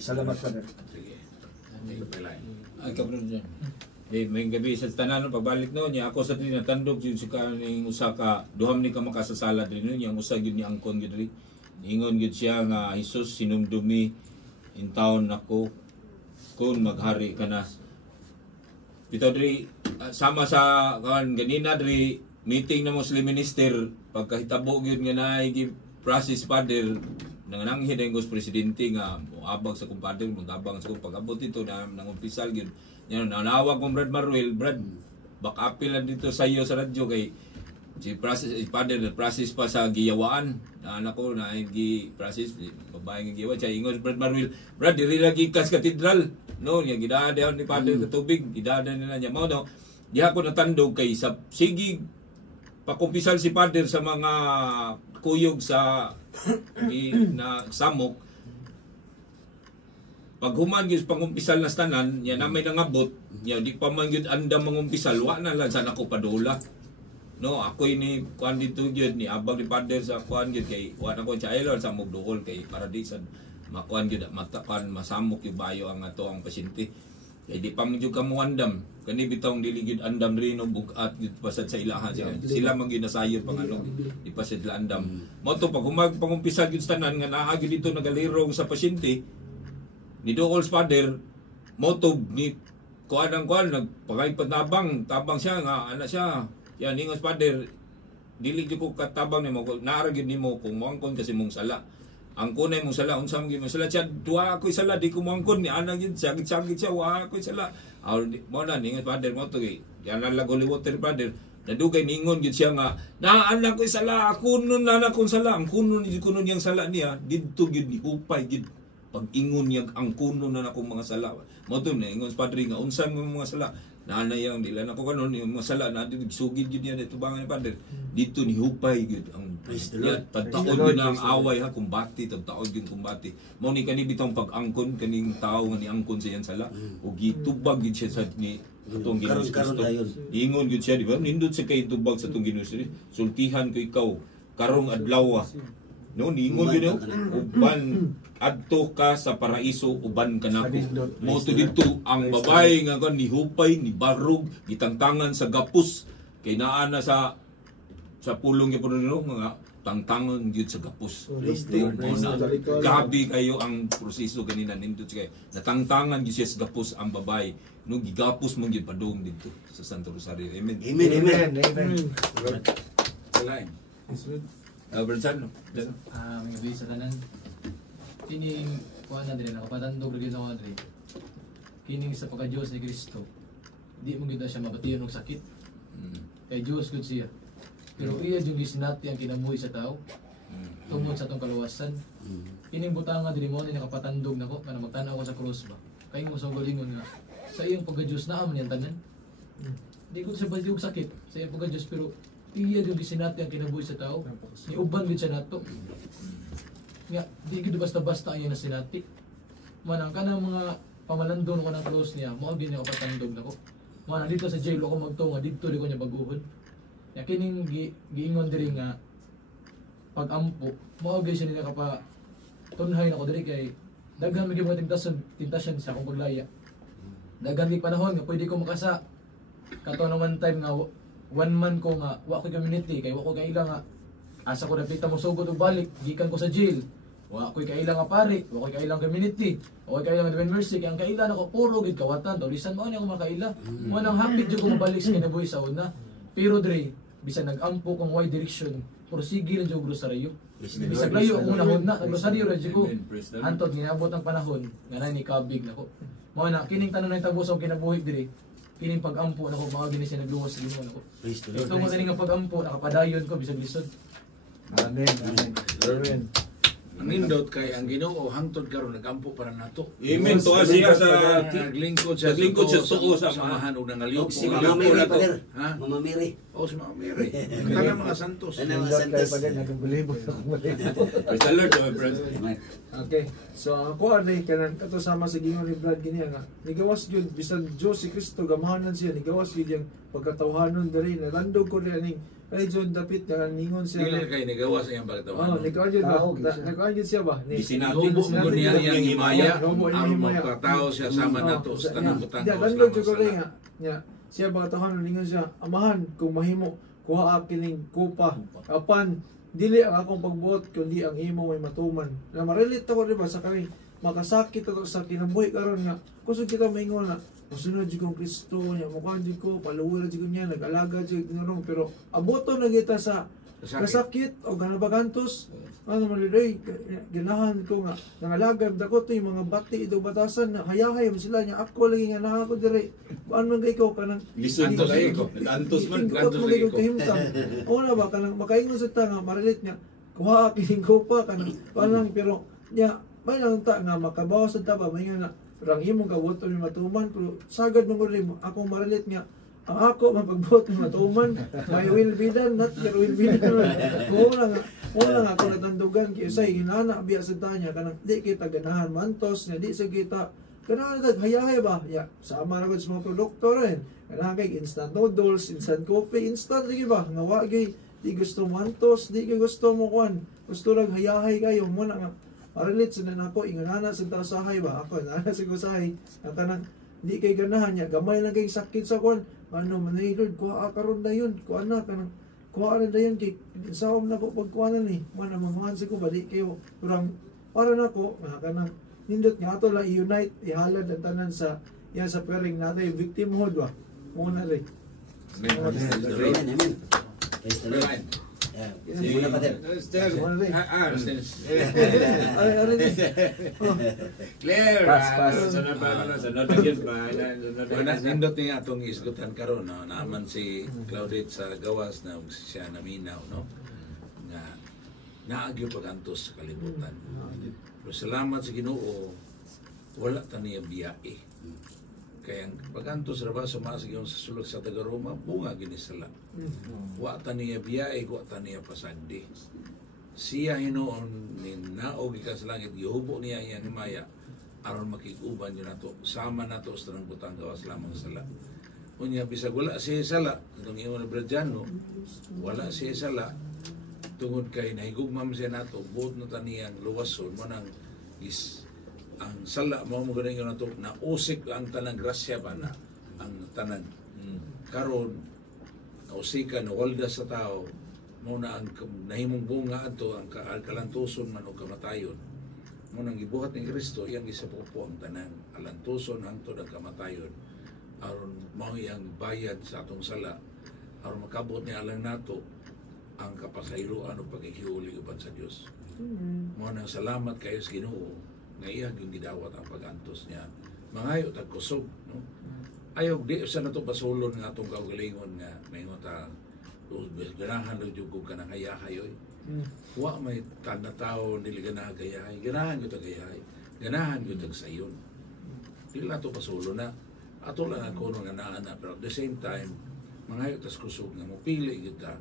Salamat, Father. Sige. Ay kabrod dyan. May gabi sa tanan pagbalik no niya ako sa din natandog jud si kaning usa ka duham ni ka makasasala diri no niya usa gyud ni angkon gyud diri. Ingon gyud siya nga Hesus sinumdumi in taon nako kun maghari ka na. Dito diri sama sa kawan ganina diri meeting na Muslim minister pagkahitabo gyud nga naay gi process father nangananghi dayong gos presidente nga moabag sa kumpadre magabang sa pag-abot dito na nangupisal gyud. Yan, nanawag kong Brad Marwell, Brad, back-upil lang dito sa iyo sa radyo kay si process pa sa giyawaan. Na anak ko na process babae nga giyawa. Siya ingon Brad Marwell, Brad, diri lagi kas katedral. No, nga gidadayon ni Padre sa tubig, gidadayon nila niya. Mao no, diha ko natandog kay sa sige pakumpisal si Padre sa mga kuyog sa na samok. Pag human gyud pangumpisal na tanan, nya na may nangabot, nya di pa man gyud andam mangumpisal, wa na lang sana ko padula. No, ako ni kuan dito gyud ni abag ni Padre sa kuan gyud kay wa na ko chailon sa mugduol kay para di sad makuan gyud matapan masamok yung bayo ang ato ang pasyente. Kay di pa man gyud kamo andam. Kani bitong dili gyud andam rin no bugat gyud pasad sa ilaha sila man gyud nasayod pangano di pa sila andam. Mo to pag humag pangumpisal gyud sa tanan nga naa gyud dito nagalirong sa pasyente. Ni Dool's father motob ni kuan nagpagay tabang siya nga ana siya yan ingos father dili gyud ko katabang nimo naara gyud nimo kung moangkon kasi mong sala ang kunay mong sala unsa gyud mong sala siya duwa ako sala di ko moangkon ni ana gyud sagit siya wa ako sala mo na ingos father mo to yan lang Holy Water father nadugay ningon gyud siya nga anak ko sala kuno na anak ko sala ang kuno yang sala niya didto gyud ni upay gyud pag ingon niya ang kuno na akong mga sala mo to na ingon padre nga unsan mo mga sala nanay ang dila na ko kanon yung masala natin sugid yun yan ito bangan ni Father dito ni hupay gyud ang pagtaod yun ang away ha kumbati tagtaod yun kumbati mao ni kani bitong pag-angkon kaning tao nga ni angkon sa yan sala ug gitubag gyud siya sa ni atong Ginoo Kristo ingon gyud siya di ba nindot sa kay tubag sa atong Ginoo sultihan ko ikaw karong adlaw no ningon gyud uban adto ka sa paraiso uban ka nako mo to dito ang babae nga kon nihupay ni barog gitangtangan sa gapos kay naa na sa pulong gyud mga tangtangan gyud sa gapos gabi kayo ang proseso ganina nindot kay natangtangan gyud siya sa gapos ang babae no gigapos mo gyud padung dito sa Santo Rosario amen Salain Bersan may gabi sa tanan kining kuha na din nakapatandog rin sa kuha na kining sa pagka-Diyos ni Kristo di mo ganda siya mabatiyon ng sakit kay Diyos good siya pero iya yung gisinati ang kinabuhi sa tao tungod sa itong kaluwasan kining butanga din mo ni nakapatandog na ko kana magtanaw ko sa cross ba kay mo sa galingon nga sa iyang pagka-Diyos na man yan tanan di ko siya baliw sakit sa iyang pagka-Diyos pero iya yung gisinati ang kinabuhi sa tao ni uban gid siya nato nga di gid basta-basta ayan na sinati manang kanang mga pamalandong ko ng close niya mo din ako patandog nako manang dito sa jail ako magtunga dito di ko niya baguhon ya kining giingon diri nga pag-ampo mo gyud siya nila kapa tunhay nako diri kay daghan mi mga tentasyon sa akong paglaya daghan gi panahon nga pwede ko makasa kato na one time nga one man ko nga wa ko community kay wa ko kaila nga asa ko napita mo sugod og balik gikan ko sa jail wa ko'y kailang nga pare, wa ko'y kailang community, wa ko'y kailang Divine Mercy, kaya ang kailan ako puro gid kawatan, tawlisan mo ako makaila. Mo nang hapit jud ko mabalik sa kinabuhi sa una. Pero dre, bisan nag-ampo kung why direction, pursige lang jud grosaryo. Bisag layo ako nahod na, grosaryo ra jud ko. Antod ginabot ang panahon, nga na ni kabig nako. Mo na kining tanan ng tabos ang kinabuhi dire. Kining pag-ampo nako mao gini siya nagluwas sa imo nako. Ito mo tani nga pag-ampo nakapadayon ko bisag lisod. Amen. Amen. Ang nindot kay ang Ginoo hangtod karon nagampo para nato. Amen. Tuwa siya sa naglingkod sa tuo sa samahan og nangaliw. Si Mama Mary pa der. Mama Mary. O si Mama Mary. Tanang mga santos. Tanang mga santos. Praise the Lord, my friends. Okay. So ako ani kanan kato sama sa Ginoo ni Brad giniya nga. Nigawas gyud bisan Dios si Kristo gamahanan siya nigawas gyud yang pagkatawhanon diri nalandog ko ri aning ay John dapit nga ningon siya. Dili kay nigawas ang pagkatawhanon. Oh, nikaw gyud siya ba? Gisinati mo niya yang himaya ang makatawo siya sama nato sa tanang butang. Ya landog ko ri nga. Nya siya pagkatawhanon ningon siya, amahan kung mahimo kuha kining kupa. Apan dili ang akong pagbuot kundi ang imo may matuman. Na ma-relate ako diba sa kani makasakit ako sa kinabuhi karon nga kusog kita maingon na musunod jud kong Kristo niya mukha jud ko paluwir jud niya nag-alaga jud ngunong pero aboto na kita sa kasakit o ganabagantos ano man liday ganahan ko nga nangalaga dako to yung mga bati do batasan na hayahay mo sila niya ako lagi nga naa ko dire ano man kay ko kanang listen to lagi ko antos man antos lagi ko ona ba kanang makaingon sa tanga marilit nga kuha kining ko pa kanang kanang pero nya may lang ta nga makabawas sa taba may nga rang imong kabuto ni matuman pero sagad mo rin akong marilit nga ang ako mapagbuot ni matuman may will be done not your will be done wala nga ako natandugan kaya say hinana biya sa tanya kanang di kita ganahan mantos nga di sa kita ganahan hayahay ba ya sama ra gud sa mga produkto rin ganahan kay instant noodles instant coffee instant lagi ba nga wagi di gusto mantos di gusto mo kwan gusto lang hayahay kayo mo na nga marilit sa nanako ingana sa tasahay ba ako na sa kusahay ang kanang di kay ganahan niya gamay lang kay sakit sa kon ano man ay Lord kuha karon dayon kuha na kanang kuha na dayon kay sawom na ko pagkuha ni man mamuhan sa ko bali kayo kurang para nako kanang nindot nga ato lang unite ihalad ang tanan sa yan sa pering natin victimhood ba mo na rin Amen. Praise the Lord. Sige na pater. Clear. Sunod pa again ba? Nindot niya atong isgutan karon no naman si Claudette sa gawas na siya naminaw no. Nga naagyo pagantos sa kalibutan. Pero salamat sa Ginoo wala ta niya biyae. Kaya ang pagantos ra ba sumasig yung sa sulod sa taga-Roma, bunga ginisala. Wa ta niya biyae, wa ta niya pasagdi. Siya hinuon ni naog ikas langit, gihubo niya iya ni Maya, aron makiguban yun nato. Sama nato sa tanang butang gawas lamang sala. Unya, bisag wala siya sala, itong iyon na Bradyano, wala siya sala, tungod kay nahigugmam siya nato, buot na taniyang luwason, mo nang is ang sala mo mo ganing nato na usik ang tanang grasya ba na ang tanan karon nausikan na walda sa tao mo na ang nahimong bunga adto ang kalantuson man o kamatayon mo nang gibuhat ni Kristo iyang gisapupo ang tanan alantuson hangtod ang kamatayon aron mao iyang bayad sa atong sala aron makabot ni alang nato ang kapasayloan o paghihiuli uban sa Dios. Mo nang salamat kayo sa Ginoo nga iya yung gidawat ang pagantos niya. Mangayo tag kusog, no? Ayaw di sa nato pasulon nga atong kaugalingon nga mayngon ta ganahan lang jud ka nang hayahay oy. Wa may tanda tao dili ganahan gayahay, ganahan gyud gayahay, ganahan gyud sayon. Dili nato pasulon na ato lang ako nga naa na pero at the same time mangayo tas kusog nga mopili gyud ta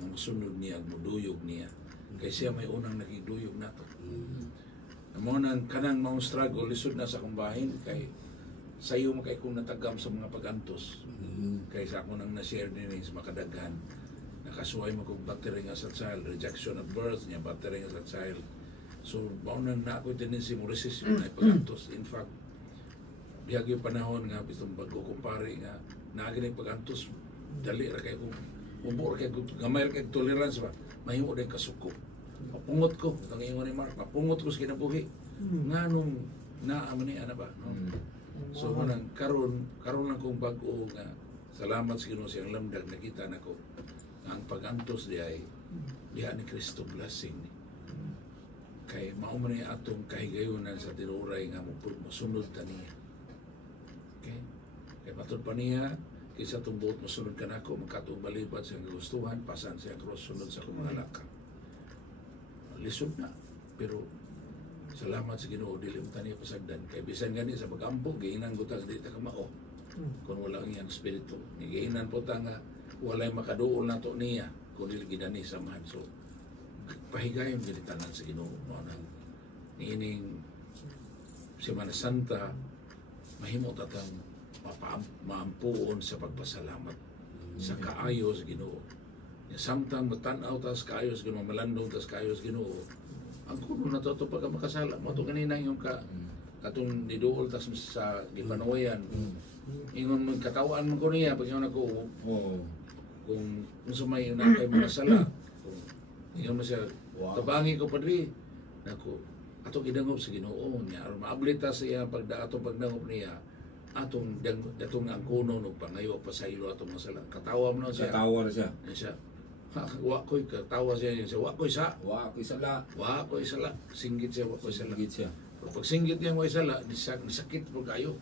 nga mosunod niya, moduyog niya. Kay siya may unang nakiduyog nato. Amo nang kanang maong struggle lisod na sa akong bahin kay sayo makay kung natagam sa mga pagantos. Kay sa ako nang na-share din sa makadaghan. Nakasuway mo kong battery nga sa child, rejection of birth niya, battery nga sa child. So, maunang na ako tendency mo resist yung pagantos. In fact, biyag yung panahon nga, bitong pagkukumpari nga, naagin yung pagantos, dali ra kay kung umur kay gamay kay tolerance ba, mahimo din kasuko. Mapungot ko, itong ingon ni Mark, mapungot ko sa kinabuhi. Nga nung naaman ni ana ba? No? So, manang karon lang kong bago nga, salamat sa Ginoo siyang lamdag, nakita na ko, ang pagantos di ay, diha ni Kristo blessing ni. Kay mauman niya atong kahigayunan sa tinuray nga musunod ta niya. Okay? Kay patod pa niya, kaysa itong buot masunod ka na ako, magkatong balibad siyang gustuhan, pasan siya cross sunod sa akong mga lakang. Lisod na, pero salamat sa Ginoo dili mo tani pasagdan kay bisan gani sa pagampo giinan ko ta di ta kamao kun wala ang iyang espiritu giinan po ta nga walay makaduol nato niya kun dili gidani samahan so pahigayon gid tanan sa Ginoo mo nang niining Semana Santa mahimo tatang maampuon sa pagpasalamat sa kaayo sa Ginoo. Samtang matanaw tas kaayos Ginoo, malandong tas kaayos Ginoo. Ang kuno na to pagka makasala mo to kanina yung katong niduol tas sa gipanoyan. Ingon magkatawan mo ko niya pag yun ako kung sumay na kay makasala. Ingon mo siya, tabangi ko padri. Nako, ato gidangop sa Ginoo niya aron maablita siya atong pagdangop niya. Atong ang kuno no pangayo pasaylo atong masala. Katawa mo na siya. Katawa na siya. Siya. Wa ko'y katawa siya yun. Wa ko'y sala. Singgit siya, wa ko'y sala. Pag singgit niya wa ko'y sala, nisakit po kayo.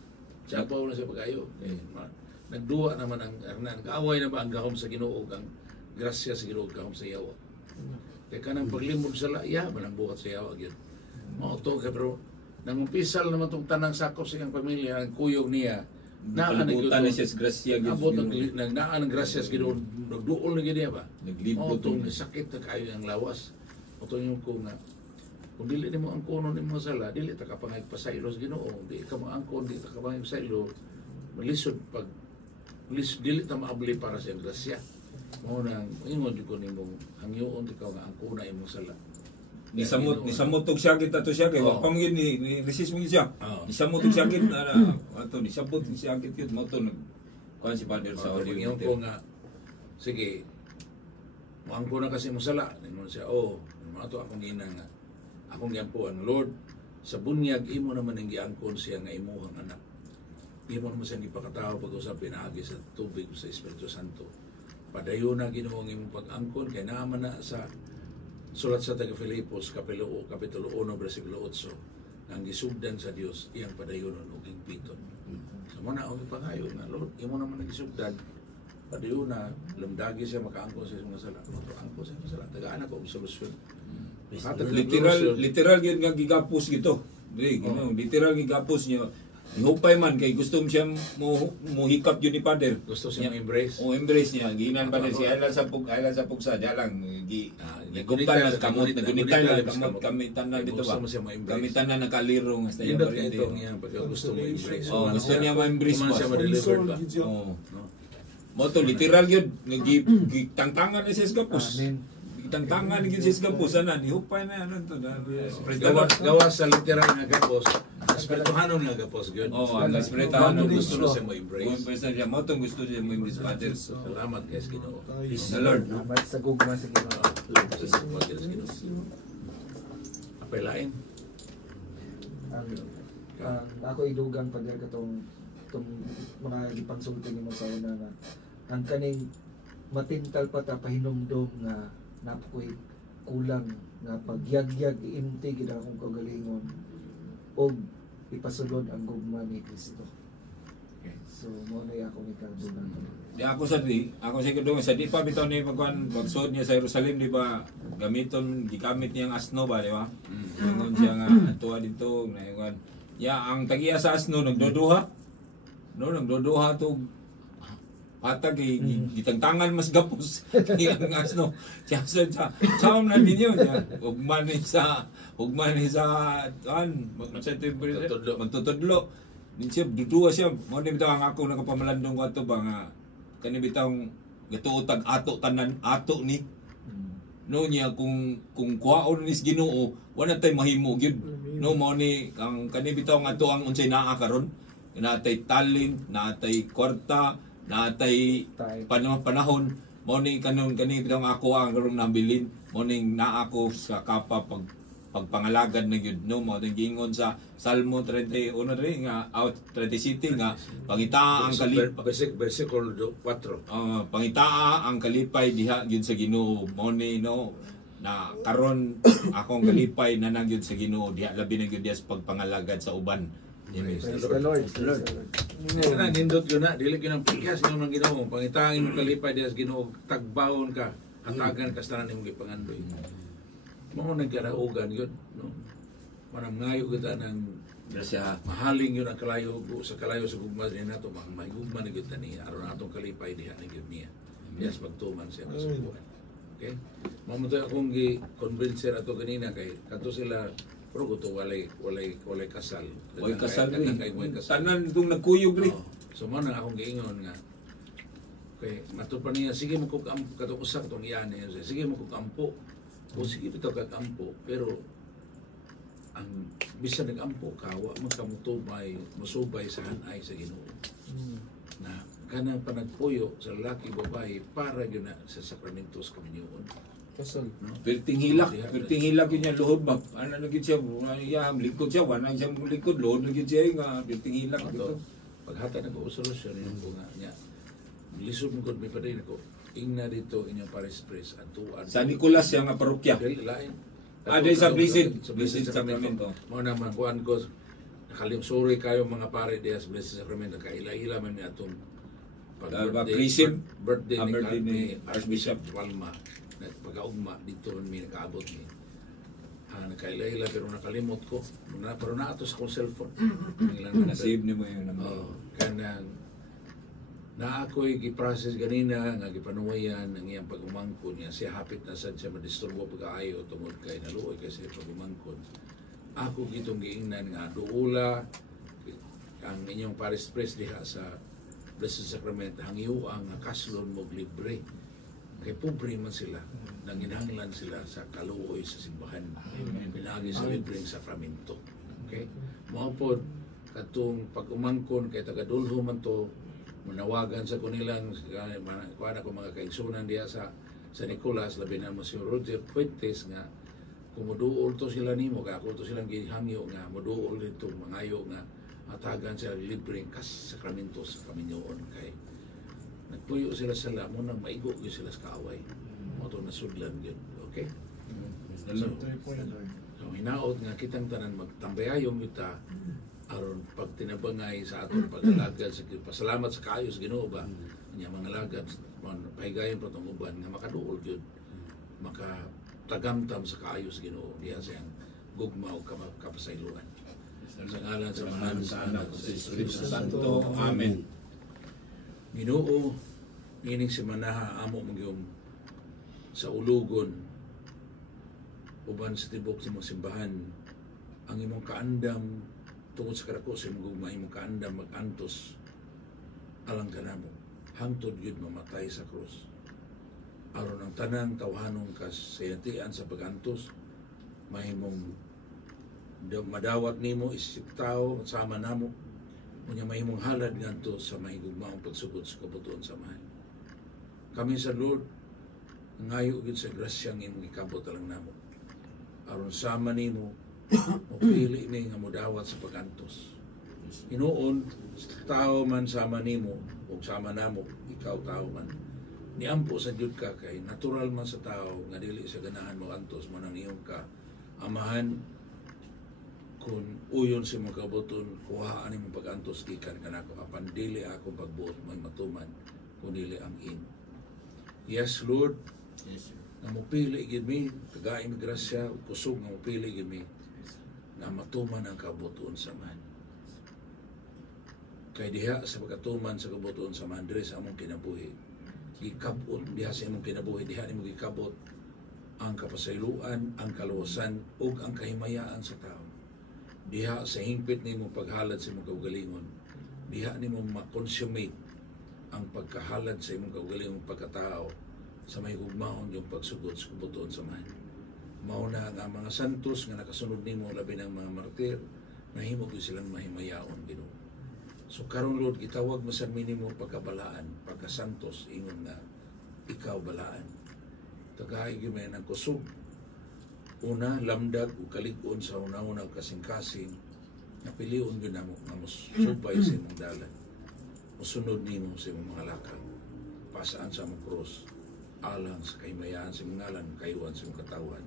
Sabaw na siya pa kayo. Nagduwa naman ang nag-away na ba ang gahom sa Ginoo, ang grasya sa Ginoo, gahom sa yawa. Kaya kanang paglimod sala, manang buhat sa yawa. Mauto ka, pero nangumpisal naman itong tanang sakop sa iyang pamilya, ang kuyog niya, Nalibutan na siya sa grasya. Abot nagdaan ng grasya sa Ginoo, nagduol na gid ba? Naglibot itong sakit na kayo ang lawas. Oto yung kung kung dili nimo ang kuno nimo sala, dili ta ka pangay pasaylo sa Ginoo, di ka maangkon, di ta ka pangay pasaylo. Malisod pag dili ta maabli para sa grasya. Mao nang ingon jud ko nimo hangyoon ti ka nga ang kuna imong sala. Nisamot og sakit ato siya kay wa pa mangin ni resist mo siya. Nisamot og sakit ato nisamot og sakit yun mo to kuan si Father sa audio ko nga sige muang ko na kasi mo sala ningon siya ato akong ina nga akong giampuan Lord sa bunyag imo naman ang giangkon siya nga imuhang anak. Imo naman siya gipakatao pag-usap pinaagi sa tubig sa Espiritu Santo. Padayon na Ginoo ang imong pag-angkon kay naman na sa sulat sa taga Filipos kapitulo 1 bersikulo 8 ang gisugdan sa Dios iyang padayonon ug higpiton. So mo na og pangayo nga Lord imo naman nagisugdan padayon na lumdagi siya makaangkon sa mga sala. Angkon sa mga sala tagaan ako og solusyon. Literal gyud nga gigapos gito. Literal gigapos niya Hupay man kay gusto siya mo hikap yun ni Father. Gusto siya embrace. O embrace niya. Ginan pa siya aylan sa pugsa dia lang naguptan na kamot nagunitan na kamot kami tanan dito ba. Kami tanan nakalirong hasta yung ito niya pag gusto mo embrace. Oh, gusto niya ma-embrace ba. Siya ma-deliver ba. Oh. Moto literal yun nagitangtangan ni Sis Gapos. Tangtangan ni Sis Gapos ana ni hupay na ano to. Gawa sa literal nga Gapos. Espirituhanon nga Gapos gyud. Oh, ang espirituhanon gusto na siya mo embrace. Mo embrace niya mo tong gusto niya mo embrace Father. Salamat guys Ginoo. The Lord. Salamat sa gugma sa Ginoo. Apay lain. Ako idugang pagka katong mga gipangsulti nimo sa una nga ang kaning matintal pa ta pahinumdom nga napoy kulang nga pagyagyag iimti gid akong kagalingon og ipasulod ang gugma ni Kristo. Okay. So mo na ako ni kadugang. Di ako sa kadung sa di pa bitaw ni pagsud niya sa Jerusalem di ba gigamit niyang asno ba di ba? Ingon siya nga atuwa dito na ingon. Ya ang tagiya sa asno nagduduha. Nagduduha to patag gitangtangan mas Gapos ang asno. Siya na ninyo niya. Ugman ni sa magtutudlo. Siya duduha siya. Mo ni bitaw ang ako nakapamalandong ko ato ba nga kani bitaw gatuotag ato tanan ato ni. No niya kung kuhaon ni Ginoo wala tay mahimo gyud. No mo ni ang kani bitaw nga ato ang unsay naa karon. Natay talent, natay kwarta, natay panahon mo ni kanon kani bitaw ako ang karon nabilin mo ning naa ako sa kapa pagpangalagad na gyud no mo ning gingon sa Salmo 31 rin nga out 37 nga pangitaa ang versikulo 4 pangitaa ang kalipay diha gyud sa Ginoo mo ni no na karon akong kalipay na nagyud sa Ginoo diha labi na gyud sa pagpangalagad sa uban. Praise the Lord. Kana nindot yun na, dili kinang pikas ng Ginoo. Pangitangin mo kalipay diha sa Ginoo, tagbawon ka, hatagan ka sa tanan imong gipangandoy. Mao nagkaraugan yun, no. Manang ngayo kita ng mahaling yun ang kalayo sa gugma ni nato, may gugma ni kita niya, aron atong kalipay diha ni gyud niya. Diha sa pagtuman siya sa buwan. Okay? Mamutoy akong gi-convincer ato kanina kay kadto sila pero kuto walay kasal. Walay kasal rin. Tanan itong nagkuyog rin. So man akong giingon nga. Okay, matupan niya, sige mo kung kampo, katong usak itong iyan niya. Sige mo kung kampo. O sige ito kakampo. Pero ang bisan nag-ampo kawa, magkamutubay, masubay sa hanay sa Ginoo. Na kanang panagpuyo sa lalaki babae para yun na sa sakramentos kaminyoon. Kasal, no? Perting hilak yun niya luhod ba? Ano na siya, likod siya, wala siyang likod, luhod na siya nga, perting hilak ito. Paghata na ko solusyon yung bunga niya. Lisod mo ko, may paday na ko, ingna dito inyong pares-pres, atuan. Sa Nicolas siya nga parokya. Lain. Dahil sa Blessed Sacramento. Mga naman, kuhan ko, sorry kayo mga pare diya sa Blessed Sacramento, kaila-ila man niya itong birthday ni Archbishop Palma. Pagkaugma dito may nakaabot ni nakaila-ila pero nakalimot ko pero na ato sa akong cellphone nasave ni mo yun kanang na ako'y giprocess ganina nga gipanuwayan ang iyang pagumangkon niya siya hapit na sad siya madisturbo pagkaayo tungod kay naluoy kasi pagumangkon ako gitong giingnan nga duula ang inyong Paris Press diha sa Blessed Sacramento hangiuang nga kaslon mo libre kay pobre man sila, nanginahanglan sila sa kaluoy sa simbahan. Pinagi sa libreng sakramento. Okay? Mga po, katong pag-umangkon kay tagadulho man to, manawagan sa kunilang, kuha ko mga kaigsunan diya sa Nicolas, labi na mo si Roger Fuentes nga, kung muduol to sila nimo, kaya ako to silang gihangyo nga, muduol dito, mangayo nga, matagan sila libreng sakramento sa kaminyoon kay nagpuyo sila sa lamon nang maigo yun sila sa kaaway. Moto na sudlan yun. Okay? So hinaot nga kitang tanan magtambayayong yuta aron pag tinabangay sa atong pag-alagad sa pasalamat sa kaayos Ginoo ba niya mga alagad pahigayon pa itong uban nga makaduol yun makatagamtam sa kaayos Ginoo diya siyang gugma o kapasayloan. Sa ngalan sa Mahal sa Anak sa Espiritu Santo. Amen. Ginoo, ining si manaha amo magyong sa ulugon uban sa tibok sa mga simbahan ang imong kaandam tungod sa kadako sa imong gugma, imong kaandam mag-antos alang kanamo hangtod yun mamatay sa krus aron ang tanang tawhanong kasayatian sa pag-antos mahimong madawat nimo isip tao sama namo unya mahimong halad ngadto sa mahigugmaong pagsugod sa kabutuan samahan. Kami sa Lord ngayo gid sa grasyang imong ikabot alang namo aron sama nimo mapili ni nga modawat sa pag-antos. Hinuon tao man sama nimo ug sama namo ikaw tao man niampo sa Dios ka kay natural man sa tao nga dili sa ganahan mo antos man ang iyong ka amahan kung uyon sa mga kabuton kuhaan imong pag-antos gikan kanako apan dili ako pagbuot may matuman kun dili ang imo. Yes Lord, yes sir. Nga mopili gid mi kagaay mi grasya ug kusog nga mopili gid mi na matuman ang kabuton sa man. Kay diha sa pagkatuman sa kabuton sa man diri sa among kinabuhi gikabot diha sa imong kinabuhi diha nimo gikabot ang kapasayloan, ang kaluwasan ug ang kahimayaan sa tao. Diha sa hingpit nimo paghalad sa imong kaugalingon, diha nimo ma-consummate ang pagkahalad sa imong kaugalingon pagkatao sa may hugmaon yung pagsugod sa kabutuan sa man. Mao na nga mga santos nga nakasunod nimo labi ng mga martir nahimo gyud silang mahimayaon Ginoo. So karon Lord gitawag mo sa minimo pagkabalaan, pagkasantos ingon nga ikaw balaan. Tagay gyud may nang kusog una lamdag ug kalig-on sa una-una kasing-kasing napilion gyud namo nga mosubay sa imong dalan mosunod nimo sa imong mga lakang pasaan sa imong krus alang sa kahimayaan sa imong ngalan kayuan sa imong katawan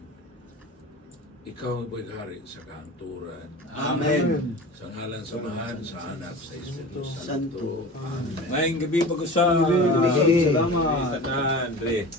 ikaw ang hari sa kahanturan. Amen. Sa ngalan sa Mahal sa Anak sa Espiritu Santo. Amen. Maayong gabi pag-usap. Salamat. Andre.